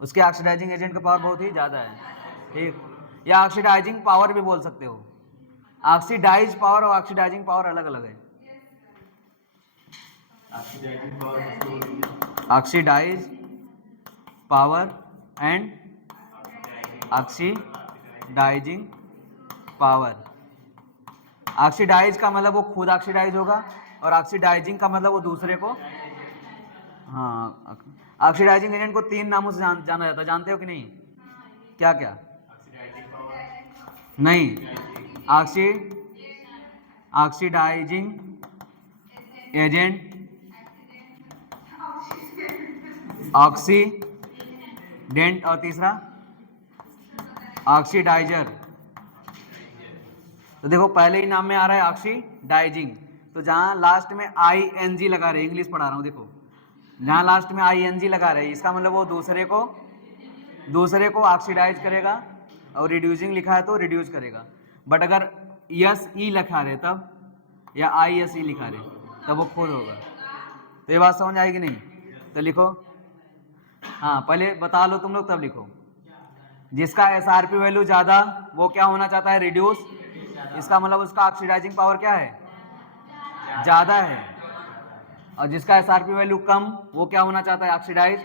उसके ऑक्सीडाइजिंग एजेंट का पावर बहुत ही ज्यादा है, ठीक? या ऑक्सीडाइजिंग पावर भी बोल सकते हो। ऑक्सीडाइज पावर और ऑक्सीडाइजिंग पावर अलग अलग है। Oxidise power and oxidising power. Oxidise का मतलब वो खुद ऑक्सीडाइज होगा, और ऑक्सीडाइजिंग का मतलब वो दूसरे को। हाँ, ऑक्सीडाइजिंग एजेंट को 3 नामों से जाना जाता है, जानते हो कि नहीं? क्या क्या? नहीं, ऑक्सीडाइजिंग एजेंट, ऑक्सीडेंट, और तीसरा ऑक्सीडाइजर। तो देखो पहले ही नाम में आ रहा है ऑक्सीडाइजिंग, तो जहां लास्ट में ING लगा रहे, इंग्लिश पढ़ा रहा हूं, देखो जहां लास्ट में ING लगा रहे इसका मतलब वो दूसरे को ऑक्सीडाइज करेगा, और रिड्यूसिंग लिखा है तो रिड्यूस करेगा। बट अगर SE लिखा रहे तब, या ISE लिखा रहे तब वो खुद होगा। तो ये बात समझ आएगी नहीं? तो लिखो, हाँ पहले बता लो तुम लोग तब लिखो। जिसका एसआरपी वैल्यू ज्यादा वो क्या होना चाहता है? रिड्यूस। इसका मतलब उसका ऑक्सीडाइजिंग पावर क्या है? ज़्यादा है, और जिसका एसआरपी वैल्यू कम वो क्या होना चाहता है, ऑक्सीडाइज।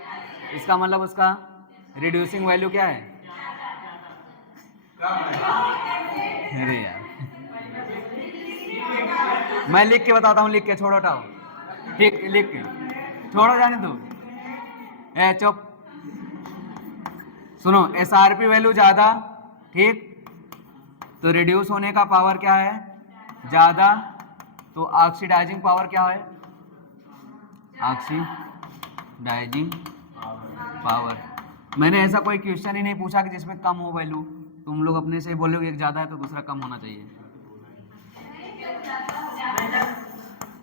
इसका मतलब उसका रिड्यूसिंग वैल्यू क्या है, अरे यार मैं लिख के बताता हूँ, लिख के, छोड़ो हटाओ, ठीक, लिख के छोड़ो, जाने दो, ए चुप, सुनो, एसआरपी वैल्यू ज़्यादा, ठीक, तो रिड्यूस होने का पावर क्या है, ज़्यादा, तो ऑक्सीडाइजिंग पावर क्या है, ऑक्सीडाइजिंग पावर। मैंने ऐसा कोई क्वेश्चन ही नहीं पूछा कि जिसमें कम हो वैल्यू, तुम लोग अपने से बोलोगे एक ज़्यादा है तो दूसरा कम होना चाहिए,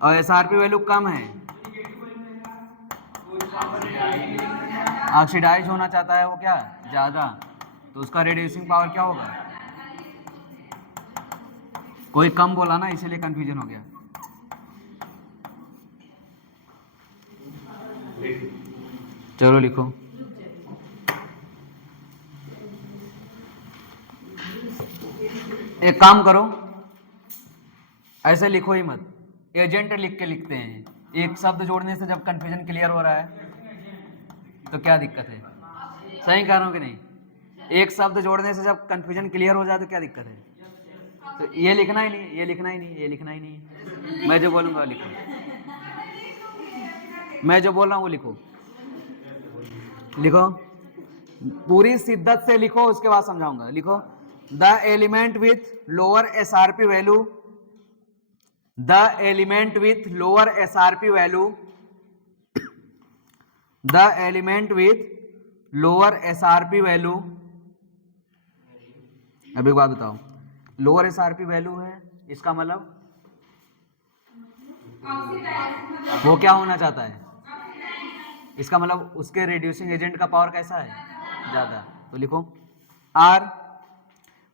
और एसआरपी वैल्यू कम है, ऑक्सीडाइज होना चाहता है वो क्या, ज़्यादा, तो उसका रेडिएसिंग पावर क्या होगा, कोई कम बोला ना इसीलिए कंफ्यूजन हो गया। चलो लिखो, एक काम करो, ऐसे लिखो ही मत, एजेंट लिख के लिखते हैं, एक शब्द जोड़ने से जब कंफ्यूजन क्लियर हो रहा है तो क्या दिक्कत है, सही कह रहा हूँ कि नहीं, एक शब्द जोड़ने से जब कंफ्यूजन क्लियर हो जाए तो क्या दिक्कत है, तो ये लिखना ही नहीं, ये लिखना ही नहीं, ये लिखना ही नहीं, मैं जो बोलूँगा लिखो, मैं जो बोल रहा हूँ वो लिखो, लिखो, पूरी शिद्दत से लिखो, उसके बाद समझाऊंगा, लिखो, the element with lower SRP value, the element with lower SRP value, the element with lower SRP value, अब एक बात बताओ, लोअर एसआरपी वैल्यू है, इसका मतलब वो क्या होना चाहता है, इसका मतलब उसके रिड्यूसिंग एजेंट का पावर कैसा है, ज़्यादा, तो लिखो आर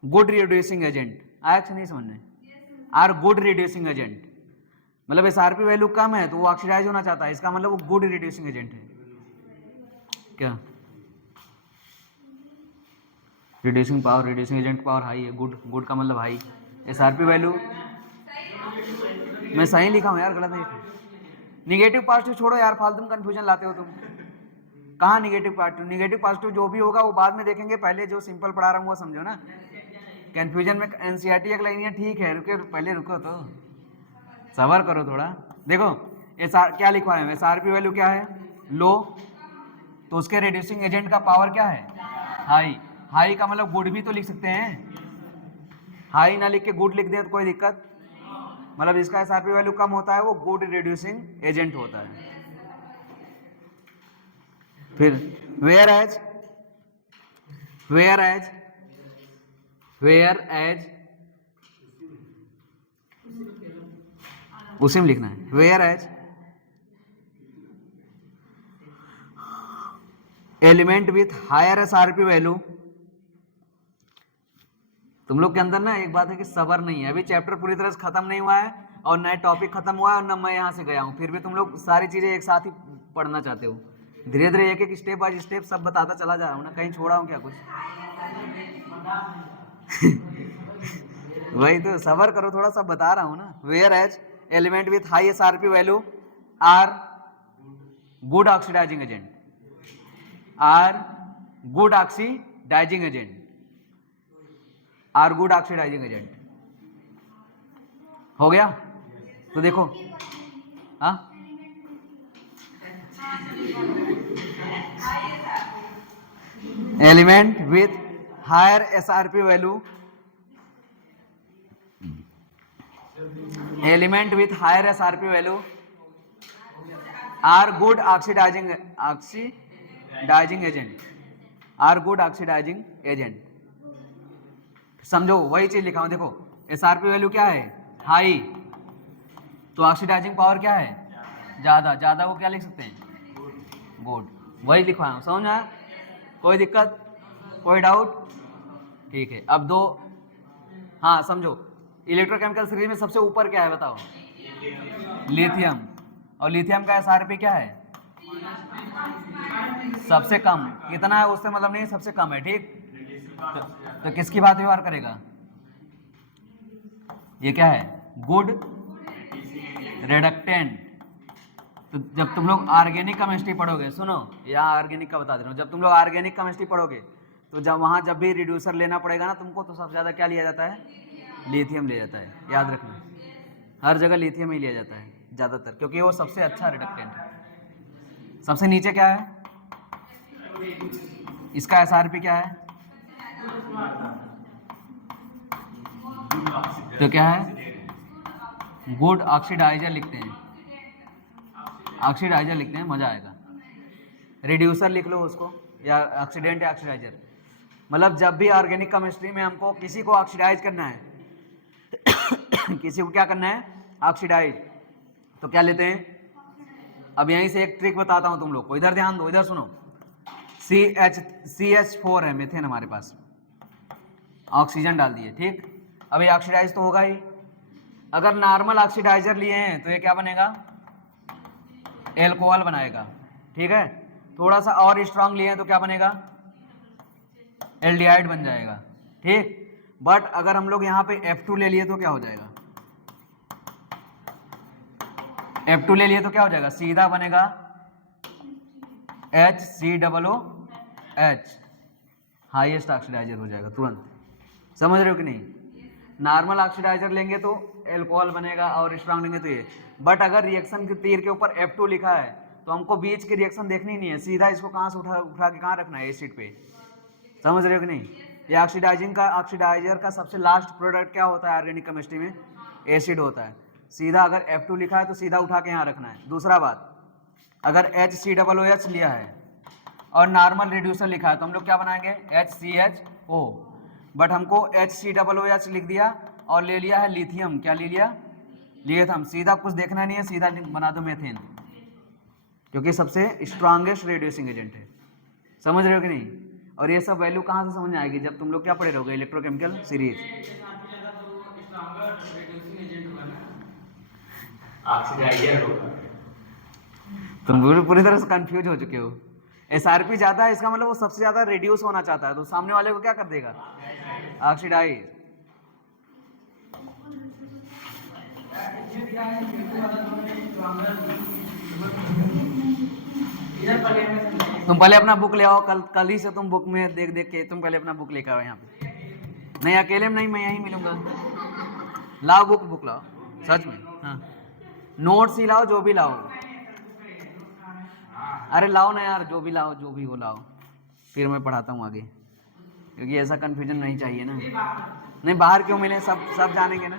गुड रिड्यूसिंग एजेंट, आया कि नहीं समझ में, आर गुड रिड्यूसिंग एजेंट, मतलब एसआरपी वैल्यू कम है तो वो ऑक्सीडाइज होना चाहता है, इसका मतलब वो गुड रिड्यूसिंग एजेंट है, क्या, reducing power, reducing agent power high है, गुड, गुड का मतलब हाई, एसआरपी वैल्यू, मैं सही लिखा हूँ यार, गलत नहीं लिखा, निगेटिव पॉजिटिव छोड़ो यार, फालतू में कंफ्यूजन लाते हो तुम, कहाँ निगेटिव पॉजिटिव, निगेटिव पॉजिटिव जो भी होगा वो बाद में देखेंगे, पहले जो सिंपल पढ़ा रहा हूँ वो समझो ना, कंफ्यूजन में एनसीईआरटी एक लाइन है, ठीक है, रुको पहले, रुको तो सबर करो थोड़ा, देखो क्या लिखवा है, एसआरपी वैल्यू क्या है, लो, तो उसके रिड्यूसिंग एजेंट का पावर क्या है, हाई, हाई का मतलब गुड भी तो लिख सकते हैं, हाई ना लिख के गुड लिख दे तो कोई दिक्कत, मतलब जिसका एसआरपी वैल्यू कम होता है वो गुड रिड्यूसिंग एजेंट होता है। फिर whereas, whereas, whereas, उसी में लिखना है, whereas element with higher SRP value, तुम लोग के अंदर ना एक बात है कि सबर नहीं है, अभी चैप्टर पूरी तरह से खत्म नहीं हुआ है और नए टॉपिक खत्म हुआ है और न मैं यहाँ से गया हूँ, फिर भी तुम लोग सारी चीजें एक साथ ही पढ़ना चाहते हो, धीरे धीरे एक एक स्टेप बाय स्टेप सब बताता चला जा रहा हूँ ना, कहीं छोड़ा हूँ क्या कुछ वही तो, सबर करो थोड़ा, सा बता रहा हूँ ना, whereas element with high SRP value are good oxidising agent, are good oxidising agent, are good oxidising agent, हो गया, तो देखो, हाँ element with higher SRP value, element with higher SRP value are good oxidising, oxidising agent, are good oxidising agent, समझो वही चीज लिखा हूं, देखो एसआरपी वैल्यू क्या है, हाई, तो ऑक्सीडाइजिंग पावर क्या है, ज्यादा, ज्यादा को क्या लिख सकते हैं, गुड, वही लिखवाया हूं, समझ आया, कोई दिक्कत, कोई डाउट, ठीक है, अब दो, हाँ समझो, इलेक्ट्रोकेमिकल सीरीज में सबसे ऊपर क्या है बताओ, लिथियम, और लिथियम का एसआरपी क्या है, सबसे कम, कितना है उससे मतलब नहीं, सबसे कम है, ठीक, तो किसकी बात व्यवहार करेगा, ये क्या है, गुड रिडक्टेंट। तो जब तुम लोग ऑर्गेनिक केमिस्ट्री पढ़ोगे, सुनो यहाँ ऑर्गेनिक का बता दे रहा हूँ, जब तुम लोग ऑर्गेनिक केमिस्ट्री पढ़ोगे तो जब वहाँ जब भी रिड्यूसर लेना पड़ेगा ना तुमको, तो सबसे ज़्यादा क्या लिया जाता है? लिथियम लिया जाता है, याद रखना। हर जगह लिथियम ही लिया जाता है ज़्यादातर, क्योंकि वो सबसे अच्छा रिडक्टेंट है। सबसे नीचे क्या है? इसका SRP क्या है? तो क्या है? गुड ऑक्सीडाइजर लिखते हैं, ऑक्सीडाइजर लिखते हैं, मज़ा आएगा। रिड्यूसर लिख लो उसको, या ऑक्सीडेंट या ऑक्सीडाइजर। मतलब जब भी ऑर्गेनिक केमिस्ट्री में हमको किसी को ऑक्सीडाइज करना है किसी को क्या करना है? ऑक्सीडाइज। तो क्या लेते हैं? अब यहीं से एक ट्रिक बताता हूं तुम लोग को, इधर ध्यान दो, इधर सुनो। CH4 है मीथेन हमारे पास, ऑक्सीजन डाल दिए, ठीक। अब ये ऑक्सीडाइज तो होगा ही। अगर नॉर्मल ऑक्सीडाइजर लिए हैं तो ये क्या बनेगा? एल्कोहल बनाएगा, ठीक है। थोड़ा सा और स्ट्रांग लिए हैं तो क्या बनेगा? एल्डिहाइड बन जाएगा, ठीक। बट अगर हम लोग यहाँ पे F2 ले लिए तो क्या हो जाएगा? F2 ले लिए तो क्या हो जाएगा? सीधा बनेगा HCOOH, हाईएस्ट ऑक्सीडाइजर हो जाएगा तुरंत। समझ रहे हो कि नहीं? नॉर्मल ऑक्सीडाइजर लेंगे तो एल्कोहल बनेगा और स्ट्रांग लेंगे तो ये। बट अगर रिएक्शन के तीर के ऊपर F2 लिखा है तो हमको बीच की रिएक्शन देखनी नहीं है, सीधा इसको कहाँ से उठा के कहाँ रखना है? एसिड पे। समझ रहे हो कि नहीं? ये ऑक्सीडाइजर का सबसे लास्ट प्रोडक्ट क्या होता है ऑर्गेनिक केमिस्ट्री में? एसिड होता है। सीधा अगर F2 लिखा है तो सीधा उठा के यहाँ रखना है। दूसरा बात, अगर HCOOH लिया है और नॉर्मल रिड्यूसर लिखा है तो हम लोग क्या बनाएंगे? HCHO। बट हमको HCOOH लिख दिया और ले लिया है लिथियम। क्या ले लिया? लिथियम। सीधा कुछ देखना नहीं है, सीधा बना दो मेथेन, क्योंकि सबसे स्ट्रांगेस्ट रिड्यूसिंग एजेंट है। समझ रहे हो कि नहीं? और ये सब वैल्यू कहाँ से समझ में आएगी? जब तुम लोग क्या पढ़े रहोगे? Electrochemical series. तुम पूरी तरह से कंफ्यूज हो चुके हो। SRP ज्यादा है, इसका मतलब वो सबसे ज्यादा रिड्यूस होना चाहता है, तो सामने वाले को क्या कर देगा? ऑक्सीडाइज। तुम पहले अपना बुक ले आओ, कल ही से तुम बुक में देख देख के तुम पहले अपना बुक लेकर आओ यहाँ पे। नहीं अकेले में नहीं, मैं यहीं मिलूंगा। लाओ बुक लाओ, सच में। हाँ, नोट्स ही लाओ, जो भी लाओ। अरे लाओ ना यार, जो भी लाओ, जो भी हो लाओ, फिर मैं पढ़ाता हूँ आगे, क्योंकि ऐसा कंफ्यूजन नहीं चाहिए ना। नहीं बाहर क्यों मिले, सब जानेंगे ना।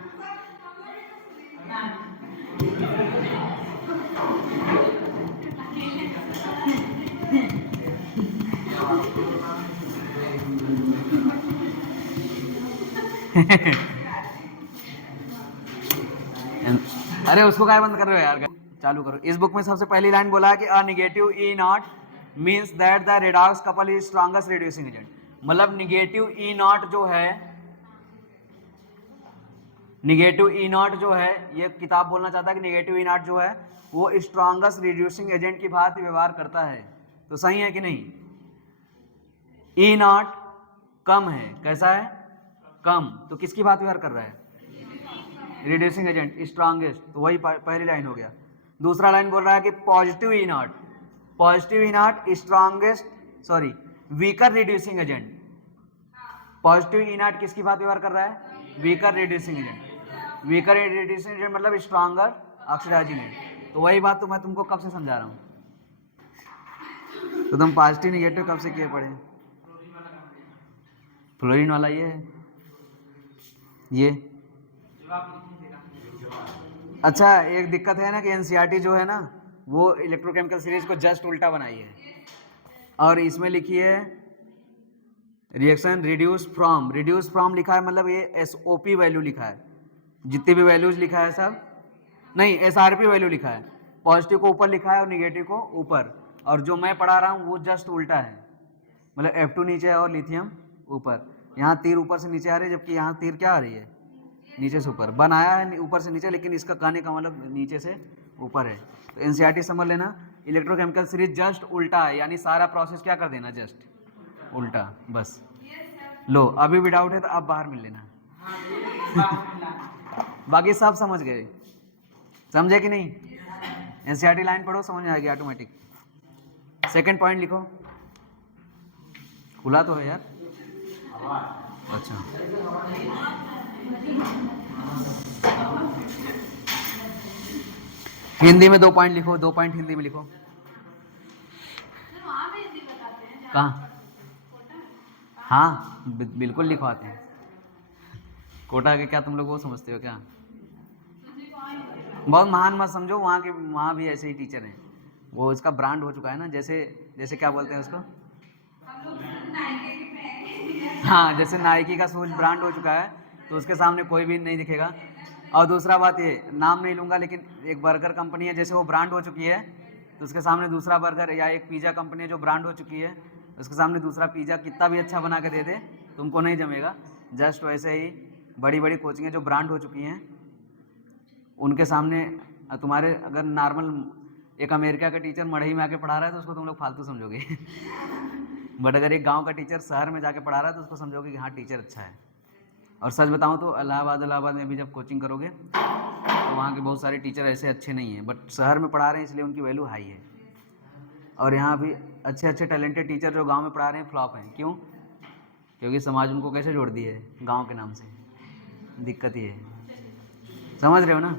अरे उसको काय बंद कर रहे हो यार, चालू करो। इस बुक में सबसे पहली लाइन बोला है कि a negative E not means that the redox couple is strongest reducing agent. मतलब निगेटिव ई नॉट जो है, निगेटिव ई नॉट जो है, ये किताब बोलना चाहता है कि निगेटिव ई नॉट जो है वो स्ट्रॉन्गेस्ट रिड्यूसिंग एजेंट की भांति व्यवहार करता है। तो सही है कि नहीं? ई नॉट कम है, कैसा है? कम। तो किसकी भांति व्यवहार कर रहा है? Reducing agent, strongest. तो वही पहली लाइन हो गया। दूसरा लाइन बोल रहा है कि positive E not, positive E not strongest, sorry weaker reducing agent. Positive E not किसकी बात व्यवहार कर रहा है? Weaker reducing agent. Weaker reducing agent मतलब स्ट्रॉन्गर ऑक्सीडाइजिंग एजेंट। तो वही बात तो मैं तुमको कब से समझा रहा हूँ। तो तुम पॉजिटिव निगेटिव कब से किए पढ़े? फ्लोरीन वाला ये है, ये। अच्छा एक दिक्कत है ना कि एनसीईआरटी जो है ना वो इलेक्ट्रोकेमिकल सीरीज को जस्ट उल्टा बनाई है, और इसमें लिखी है रिएक्शन रिड्यूस फ्रॉम लिखा है, मतलब ये एसओपी वैल्यू लिखा है। जितनी भी वैल्यूज लिखा है सब, नहीं एसआरपी वैल्यू लिखा है। पॉजिटिव को ऊपर लिखा है और निगेटिव को ऊपर, और जो मैं पढ़ा रहा हूँ वो जस्ट उल्टा है। मतलब F2 नीचे है और लिथियम ऊपर। यहाँ तीर ऊपर से नीचे आ रही है, जबकि यहाँ तीर क्या आ रही है? नीचे से ऊपर। बनाया है ऊपर से नीचे, लेकिन इसका कहने का मतलब नीचे से ऊपर है। तो एनसीईआरटी समझ लेना, इलेक्ट्रोकेमिकल सीरीज जस्ट उल्टा है, यानी सारा प्रोसेस क्या कर देना? जस्ट उल्टा, बस। लो अभी भी डाउट है तो आप बाहर मिल लेना। बाकी सब समझ गए। समझे कि नहीं? एनसीईआरटी लाइन पढ़ो, समझ में आएगी ऑटोमेटिक। सेकंड पॉइंट लिखो। खुला तो है यार। अच्छा, हिंदी में 2 पॉइंट लिखो, 2 पॉइंट हिंदी में लिखो। कहाँ? हाँ बिल्कुल लिखवाते हैं। कोटा के क्या तुम लोग वो समझते हो क्या? बहुत महान मत समझो, वहाँ भी ऐसे ही टीचर हैं, वो इसका ब्रांड हो चुका है ना, जैसे क्या बोलते हैं उसको, हाँ जैसे नाइकी का शूज ब्रांड हो चुका है, तो उसके सामने कोई भी नहीं दिखेगा। और दूसरा बात ये, नाम नहीं लूँगा, लेकिन एक बर्गर कंपनी है, जैसे वो ब्रांड हो चुकी है, तो उसके सामने दूसरा बर्गर, या एक पिज़्ज़ा कंपनी है जो ब्रांड हो चुकी है, उसके सामने दूसरा पिज़्ज़ा कितना भी अच्छा बना के दे दे, तुमको नहीं जमेगा। जस्ट वैसे ही बड़ी बड़ी कोचिंगें जो ब्रांड हो चुकी हैं, उनके सामने तुम्हारे अगर नॉर्मल एक अमेरिका का टीचर मढ़ई में आके पढ़ा रहा है तो उसको तुम लोग फालतू समझोगे बट अगर एक गांव का टीचर शहर में जाके पढ़ा रहा है तो उसको समझोगे कि हाँ टीचर अच्छा है। और सच बताऊं तो इलाहाबाद में भी जब कोचिंग करोगे तो वहाँ के बहुत सारे टीचर ऐसे अच्छे नहीं हैं, बट शहर में पढ़ा रहे हैं इसलिए उनकी वैल्यू हाई है। और यहाँ भी अच्छे अच्छे टैलेंटेड टीचर जो गाँव में पढ़ा रहे हैं फ्लॉप हैं। क्यों? क्योंकि समाज उनको कैसे जोड़ दी है, गाँव के नाम से। दिक्कत ये है, समझ रहे हो ना?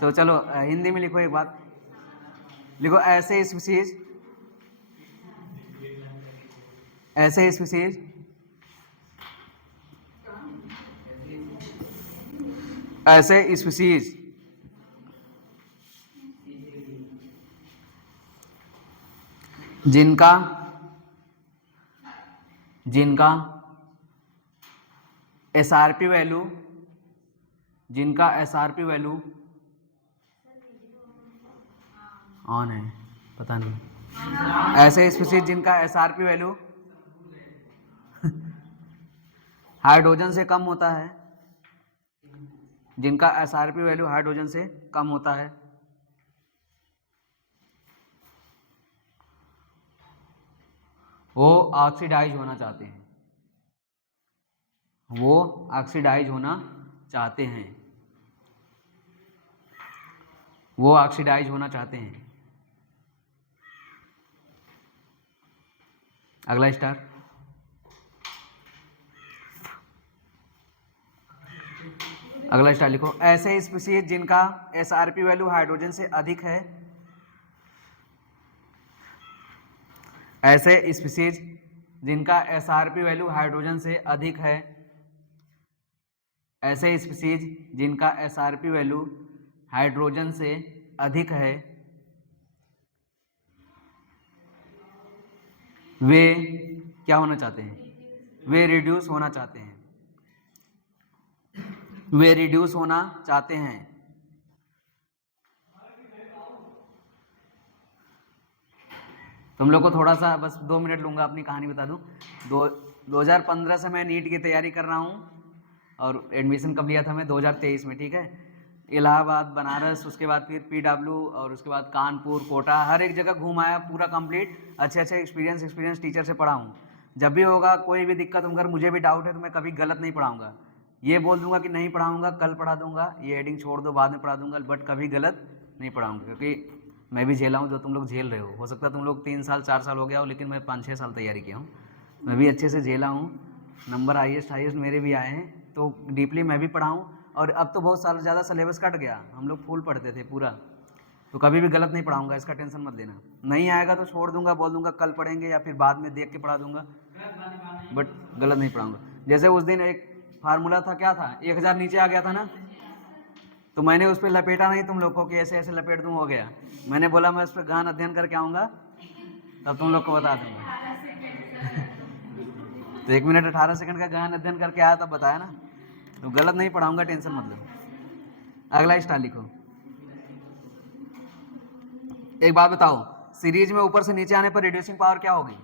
तो चलो हिंदी में लिखो, एक बात लिखो, ऐसे स्पीशीज जिनका एसआरपी वैल्यू ऑन है, पता नहीं। ऐसे स्पीशीज जिनका एसआरपी वैल्यू हाइड्रोजन से कम होता है, जिनका एसआरपी वैल्यू हाइड्रोजन से कम होता है, वो ऑक्सीडाइज होना चाहते हैं। अगला स्टार, लिखो, ऐसे स्पीशीज जिनका एसआरपी वैल्यू हाइड्रोजन से अधिक है, ऐसे स्पीशीज जिनका एसआरपी वैल्यू हाइड्रोजन से अधिक है, ऐसे स्पीशीज जिनका एसआरपी वैल्यू हाइड्रोजन से अधिक है, वे क्या होना चाहते हैं? वे रिड्यूस होना चाहते हैं। तुम लोग को थोड़ा सा बस 2 मिनट लूँगा, अपनी कहानी बता दूँ। 2015 से मैं नीट की तैयारी कर रहा हूँ और एडमिशन कब लिया था मैं? 2023 में, ठीक है। इलाहाबाद, बनारस, उसके बाद फिर PW और उसके बाद कानपुर, कोटा, हर एक जगह घूम आया पूरा कंप्लीट। अच्छे एक्सपीरियंस टीचर से पढ़ा हूँ। जब भी होगा कोई भी दिक्कत, अगर मुझे भी डाउट है तो मैं कभी गलत नहीं पढ़ाऊँगा। ये बोल दूंगा कि नहीं पढ़ाऊँगा, कल पढ़ा दूंगा, ये हेडिंग छोड़ दो बाद में पढ़ा दूंगा, बट कभी गलत नहीं पढ़ाऊँगा, क्योंकि मैं भी झेला हूँ जो तुम लोग झेल रहे हो सकता है तुम लोग 3 साल 4 साल हो गया हो, लेकिन मैं 5-6 साल तैयारी किया हूँ। मैं भी अच्छे से झेला हूँ, नंबर हाईएस्ट मेरे भी आए हैं, तो डीपली मैं भी पढ़ा हूँ। और अब तो बहुत साल ज़्यादा सिलेबस कट गया, हम लोग फुल पढ़ते थे पूरा, तो कभी भी गलत नहीं पढ़ाऊँगा, इसका टेंशन मत लेना। नहीं आएगा तो छोड़ दूंगा, बोल दूंगा कल पढ़ेंगे, या फिर बाद में देख के पढ़ा दूंगा, बट गलत नहीं पढ़ाऊँगा। जैसे उस दिन एक फार्मूला था, क्या था, 1000 नीचे आ गया था ना, तो मैंने उस पर लपेटा नहीं तुम लोग को कि ऐसे ऐसे लपेट दूँ, हो गया। मैंने बोला मैं उस पर गहन अध्ययन करके आऊँगा तब तुम लोग को बता दूँगा तो 1 मिनट 18 सेकंड का गहन अध्ययन करके आया तब बताया ना, तो गलत नहीं पढ़ाऊँगा, टेंशन मत लो। अगला स्टार लिखो। एक बात बताओ, सीरीज में ऊपर से नीचे आने पर रिड्यूसिंग पावर क्या होगी?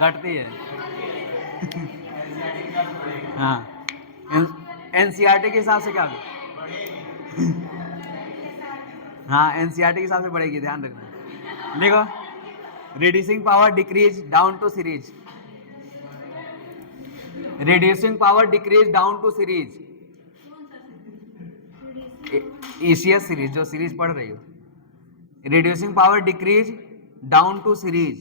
घटती है हाँ, एनसीईआरटी के हिसाब से क्या होगी? हाँ, एनसीईआरटी के हिसाब से बढ़ेगी, ध्यान रखना। देखो, reducing power decrease down to series, ECS series, जो सीरीज पढ़ रही हो, reducing power decrease down to series,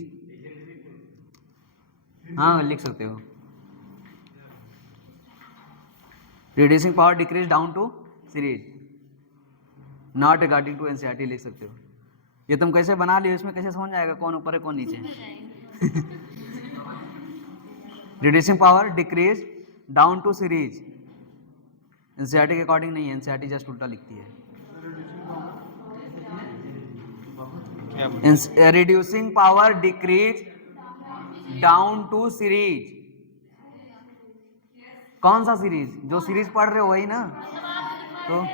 हाँ लिख सकते हो, reducing power decrease down to series, not regarding to NCERT लिख सकते हो। ये तुम कैसे बना लियो, इसमें कैसे समझ आएगा कौन ऊपर है कौन नीचे। Reducing power decrease down to series, NCERT के अकॉर्डिंग नहीं है, एनसीईआरटी जस्ट उल्टा लिखती है। Reducing power decrease down to series, कौन सा सीरीज, जो सीरीज पढ़ रहे हो वही ना। तो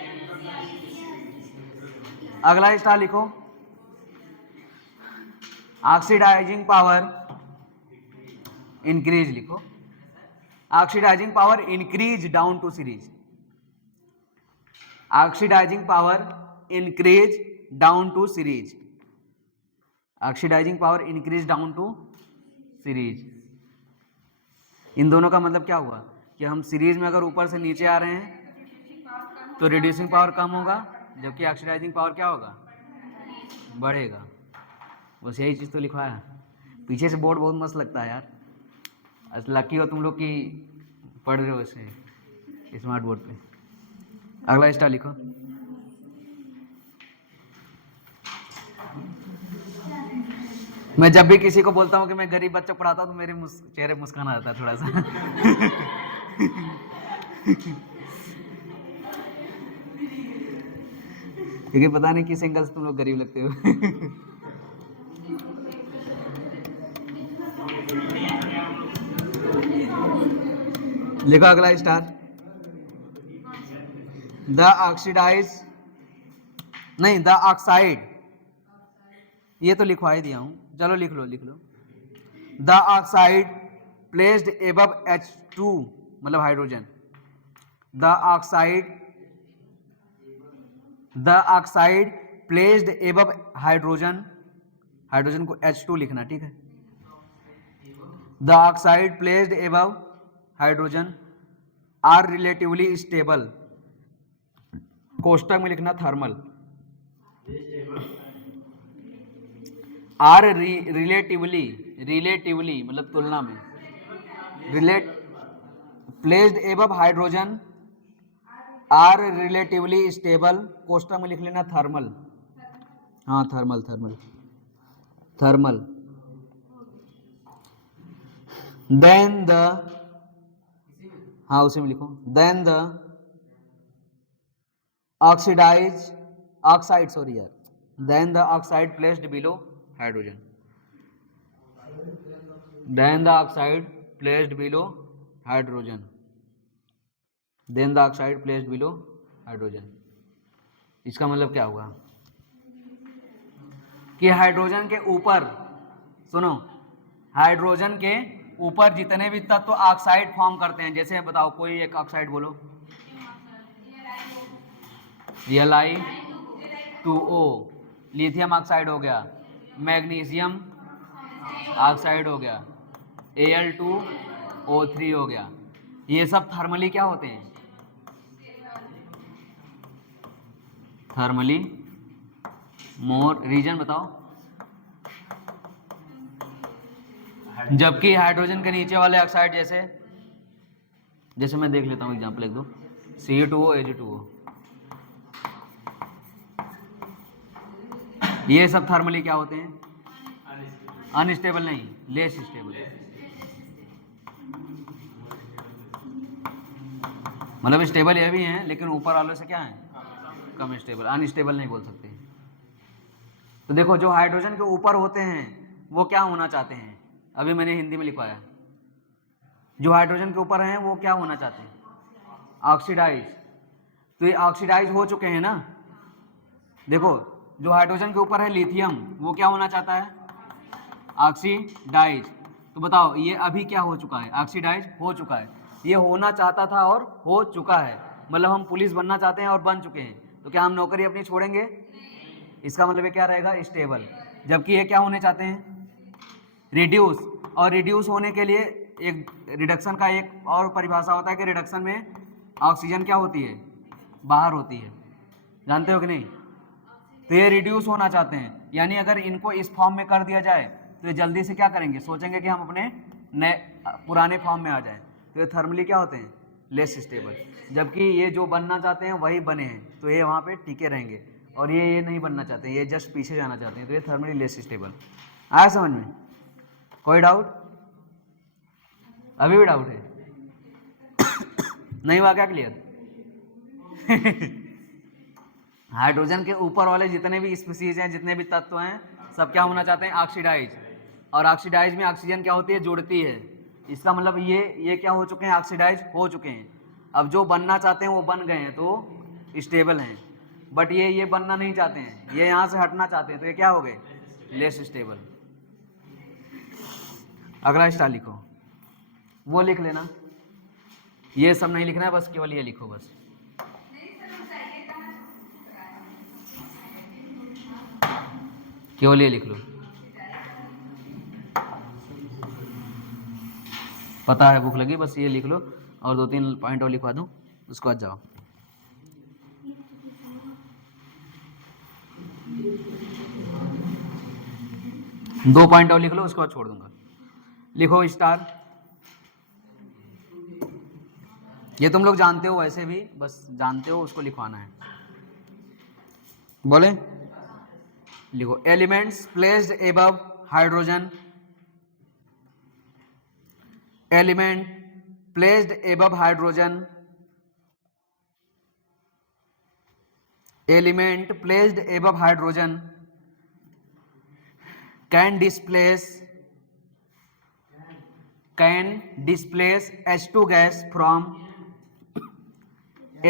अगला स्टार लिखो, ऑक्सीडाइजिंग पावर इंक्रीज लिखो, oxidising power increase down to series, oxidising power increase down to series, oxidising power increase down to series. इन दोनों का मतलब क्या हुआ कि हम सीरीज में अगर ऊपर से नीचे आ रहे हैं तो रिड्यूसिंग पावर कम होगा, जबकि ऑक्सीडाइजिंग पावर क्या होगा, बढ़ेगा। बस यही चीज़ तो लिखवाया। पीछे से बोर्ड बहुत मस्त लगता है यार, लकी हो तुम लोग कि पढ़ रहे हो इसे स्मार्ट बोर्ड पे। अगला स्टार लिखो, मैं जब भी किसी को बोलता हूँ कि मैं गरीब बच्चा पढ़ाता हूँ तो मेरे चेहरे मुस्कान आ जाता है थोड़ा सा। क्योंकि पता नहीं किस एंगल से तुम लोग गरीब लगते हो। लिखो अगला स्टार, द ऑक्सीडाइज नहीं द ऑक्साइड, ये तो लिखवा ही दिया हूं, चलो लिख लो लिख लो। The oxide placed above H2 मतलब hydrogen, the oxide placed above hydrogen, hydrogen को H2 लिखना, ठीक है। The oxide placed above hydrogen are relatively stable, कोष्टक में लिखना थर्मल, आर रिलेटिवली, रिलेटिवली मतलब तुलना में, placed above hydrogen are relatively stable, कोष्टक में लिख लेना थर्मल, हाँ thermal thermal thermal. Then the, हाँ उसी में लिखो, देन द ऑक्साइड सॉरी यार, then the oxide placed below hydrogen, then the oxide placed below hydrogen, then the oxide placed below hydrogen. इसका मतलब क्या हुआ कि हाइड्रोजन के ऊपर, सुनो, हाइड्रोजन के ऊपर जितने भी तत्व ऑक्साइड फॉर्म करते हैं, जैसे बताओ कोई एक ऑक्साइड बोलो, Li2O, लिथियम ऑक्साइड हो गया, मैग्नीशियम ऑक्साइड हो गया, Al2O3 हो गया। ये सब थर्मली क्या होते हैं, थर्मली मोर, रीजन बताओ। जबकि हाइड्रोजन के नीचे वाले ऑक्साइड जैसे मैं देख लेता हूँ एग्जांपल एक दो, Ca2O Ag2O, ये सब थर्मली क्या होते हैं, अनस्टेबल नहीं, लेस स्टेबल, मतलब स्टेबल ये भी हैं लेकिन ऊपर वालों से क्या है, कम स्टेबल, अनस्टेबल नहीं बोल सकते। तो देखो जो हाइड्रोजन के ऊपर होते हैं वो क्या होना चाहते हैं, अभी मैंने हिंदी में लिखवाया, जो हाइड्रोजन के ऊपर हैं वो क्या होना चाहते हैं, ऑक्सीडाइज। तो ये ऑक्सीडाइज हो चुके हैं ना, देखो जो हाइड्रोजन के ऊपर है लिथियम, वो क्या होना चाहता है, ऑक्सीडाइज। तो बताओ ये अभी क्या हो चुका है, ऑक्सीडाइज हो चुका है। ये होना चाहता था और हो चुका है, मतलब हम पुलिस बनना चाहते हैं और बन चुके हैं, तो क्या हम नौकरी अपनी छोड़ेंगे, इसका मतलब ये क्या रहेगा, स्टेबल। जबकि ये क्या होने चाहते हैं, रिड्यूस, और रिड्यूस होने के लिए एक रिडक्शन का एक और परिभाषा होता है कि रिडक्शन में ऑक्सीजन क्या होती है, बाहर होती है, जानते हो कि नहीं? तो ये रिड्यूस होना चाहते हैं, यानी अगर इनको इस फॉर्म में कर दिया जाए तो ये जल्दी से क्या करेंगे, सोचेंगे कि हम अपने नए पुराने फॉर्म में आ जाएं। तो ये थर्मली क्या होते हैं, लेस स्टेबल। जबकि ये जो बनना चाहते हैं वही बने हैं, तो ये वहाँ पे टिके रहेंगे, और ये नहीं बनना चाहते हैं, ये जस्ट पीछे जाना चाहते हैं, तो ये थर्मली लेस स्टेबल। आया समझ में? कोई डाउट? अभी भी डाउट है? नहीं हुआ क्या क्लियर? हाइड्रोजन के ऊपर वाले जितने भी स्पीसीज हैं, जितने भी तत्व हैं, सब क्या होना चाहते हैं, ऑक्सीडाइज। और ऑक्सीडाइज में ऑक्सीजन क्या होती है, जुड़ती है। इसका मतलब ये क्या हो चुके हैं, ऑक्सीडाइज हो चुके हैं। अब जो बनना चाहते हैं वो बन गए हैं, तो स्टेबल हैं। बट ये बनना नहीं चाहते हैं, ये यहाँ से हटना चाहते हैं, तो ये क्या हो गए, लेस स्टेबल। अगला स्टार लिखो, वो लिख लेना, ये सब नहीं लिखना है, बस केवल ये लिखो बस। केवल ये लिख लो, पता है भूख लगी, बस ये लिख लो, और 2-3 पॉइंट और लिखवा दूँ, उसके बाद जाओ। दो पॉइंट और लिख लो, उसके बाद छोड़ दूंगा। लिखो स्टार, ये तुम लोग जानते हो वैसे भी, बस जानते हो, उसको लिखवाना है। बोले, लिखो elements placed above hydrogen, element placed above hydrogen, element placed above hydrogen can displace H2 gas from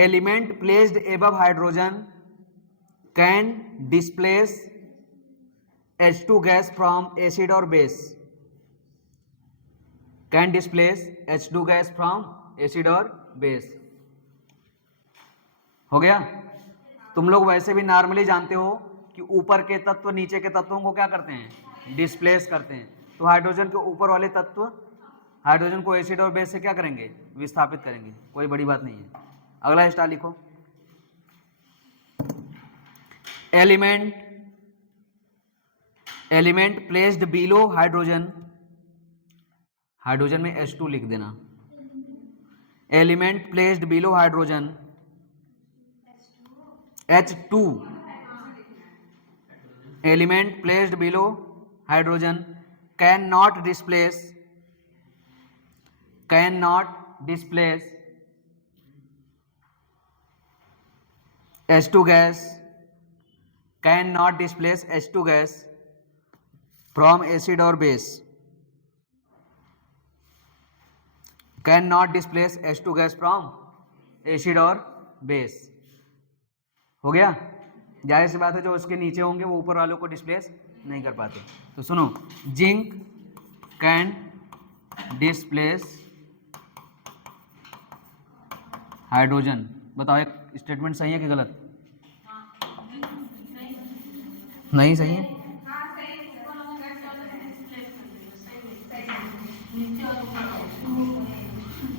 element placed above hydrogen can displace H2 gas from acid or base, can displace H2 gas from acid or base। हो गया? तुम लोग वैसे भी नॉर्मली जानते हो कि ऊपर के तत्व नीचे के तत्वों को क्या करते हैं, डिस्प्लेस करते हैं। तो हाइड्रोजन के ऊपर वाले तत्व हाइड्रोजन को एसिड और बेस से क्या करेंगे, विस्थापित करेंगे, कोई बड़ी बात नहीं है। अगला स्टार लिखो, element placed below hydrogen, hydrogen में H2 लिख देना, element placed below hydrogen H2, element placed below hydrogen cannot displace H2 gas, cannot displace H2 gas from acid or base, cannot displace H2 gas from acid or base। हो गया? जाहिर सी बात है, जो उसके नीचे होंगे वो ऊपर वालों को डिस्प्लेस नहीं कर पाते। तो सुनो, जिंक कैन डिस्प्लेस हाइड्रोजन। बताओ एक स्टेटमेंट सही है कि गलत? नहीं सही है?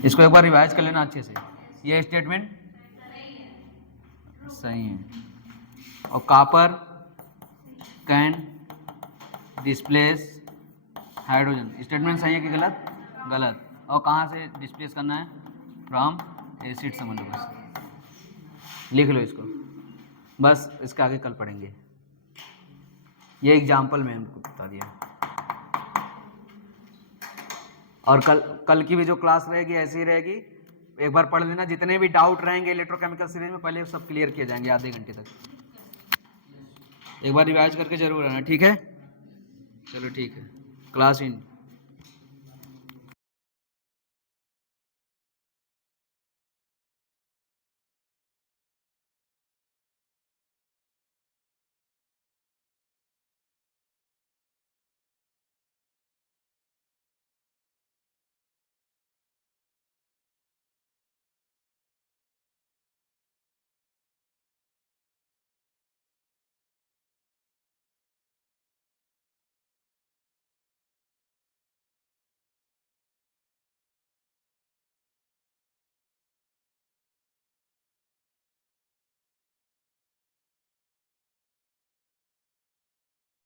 इसको एक बार रिवाइज कर लेना अच्छे से, ये स्टेटमेंट सही है। और copper can displace hydrogen, statement सही है कि गलत? गलत। और कहाँ से डिस्प्लेस करना है, फ्रॉम एसिड समझ लो, बस लिख लो इसको, बस इसके आगे कल पढ़ेंगे। ये एग्जाम्पल में हमको बता दिया। और कल की भी जो क्लास रहेगी ऐसी ही रहेगी, एक बार पढ़ लेना। जितने भी डाउट रहेंगे इलेक्ट्रोकेमिकल सीरीज में पहले सब क्लियर किए जाएंगे आधे घंटे तक। एक बार रिवाइज करके जरूर आना, ठीक है? चलो ठीक है, क्लास इन।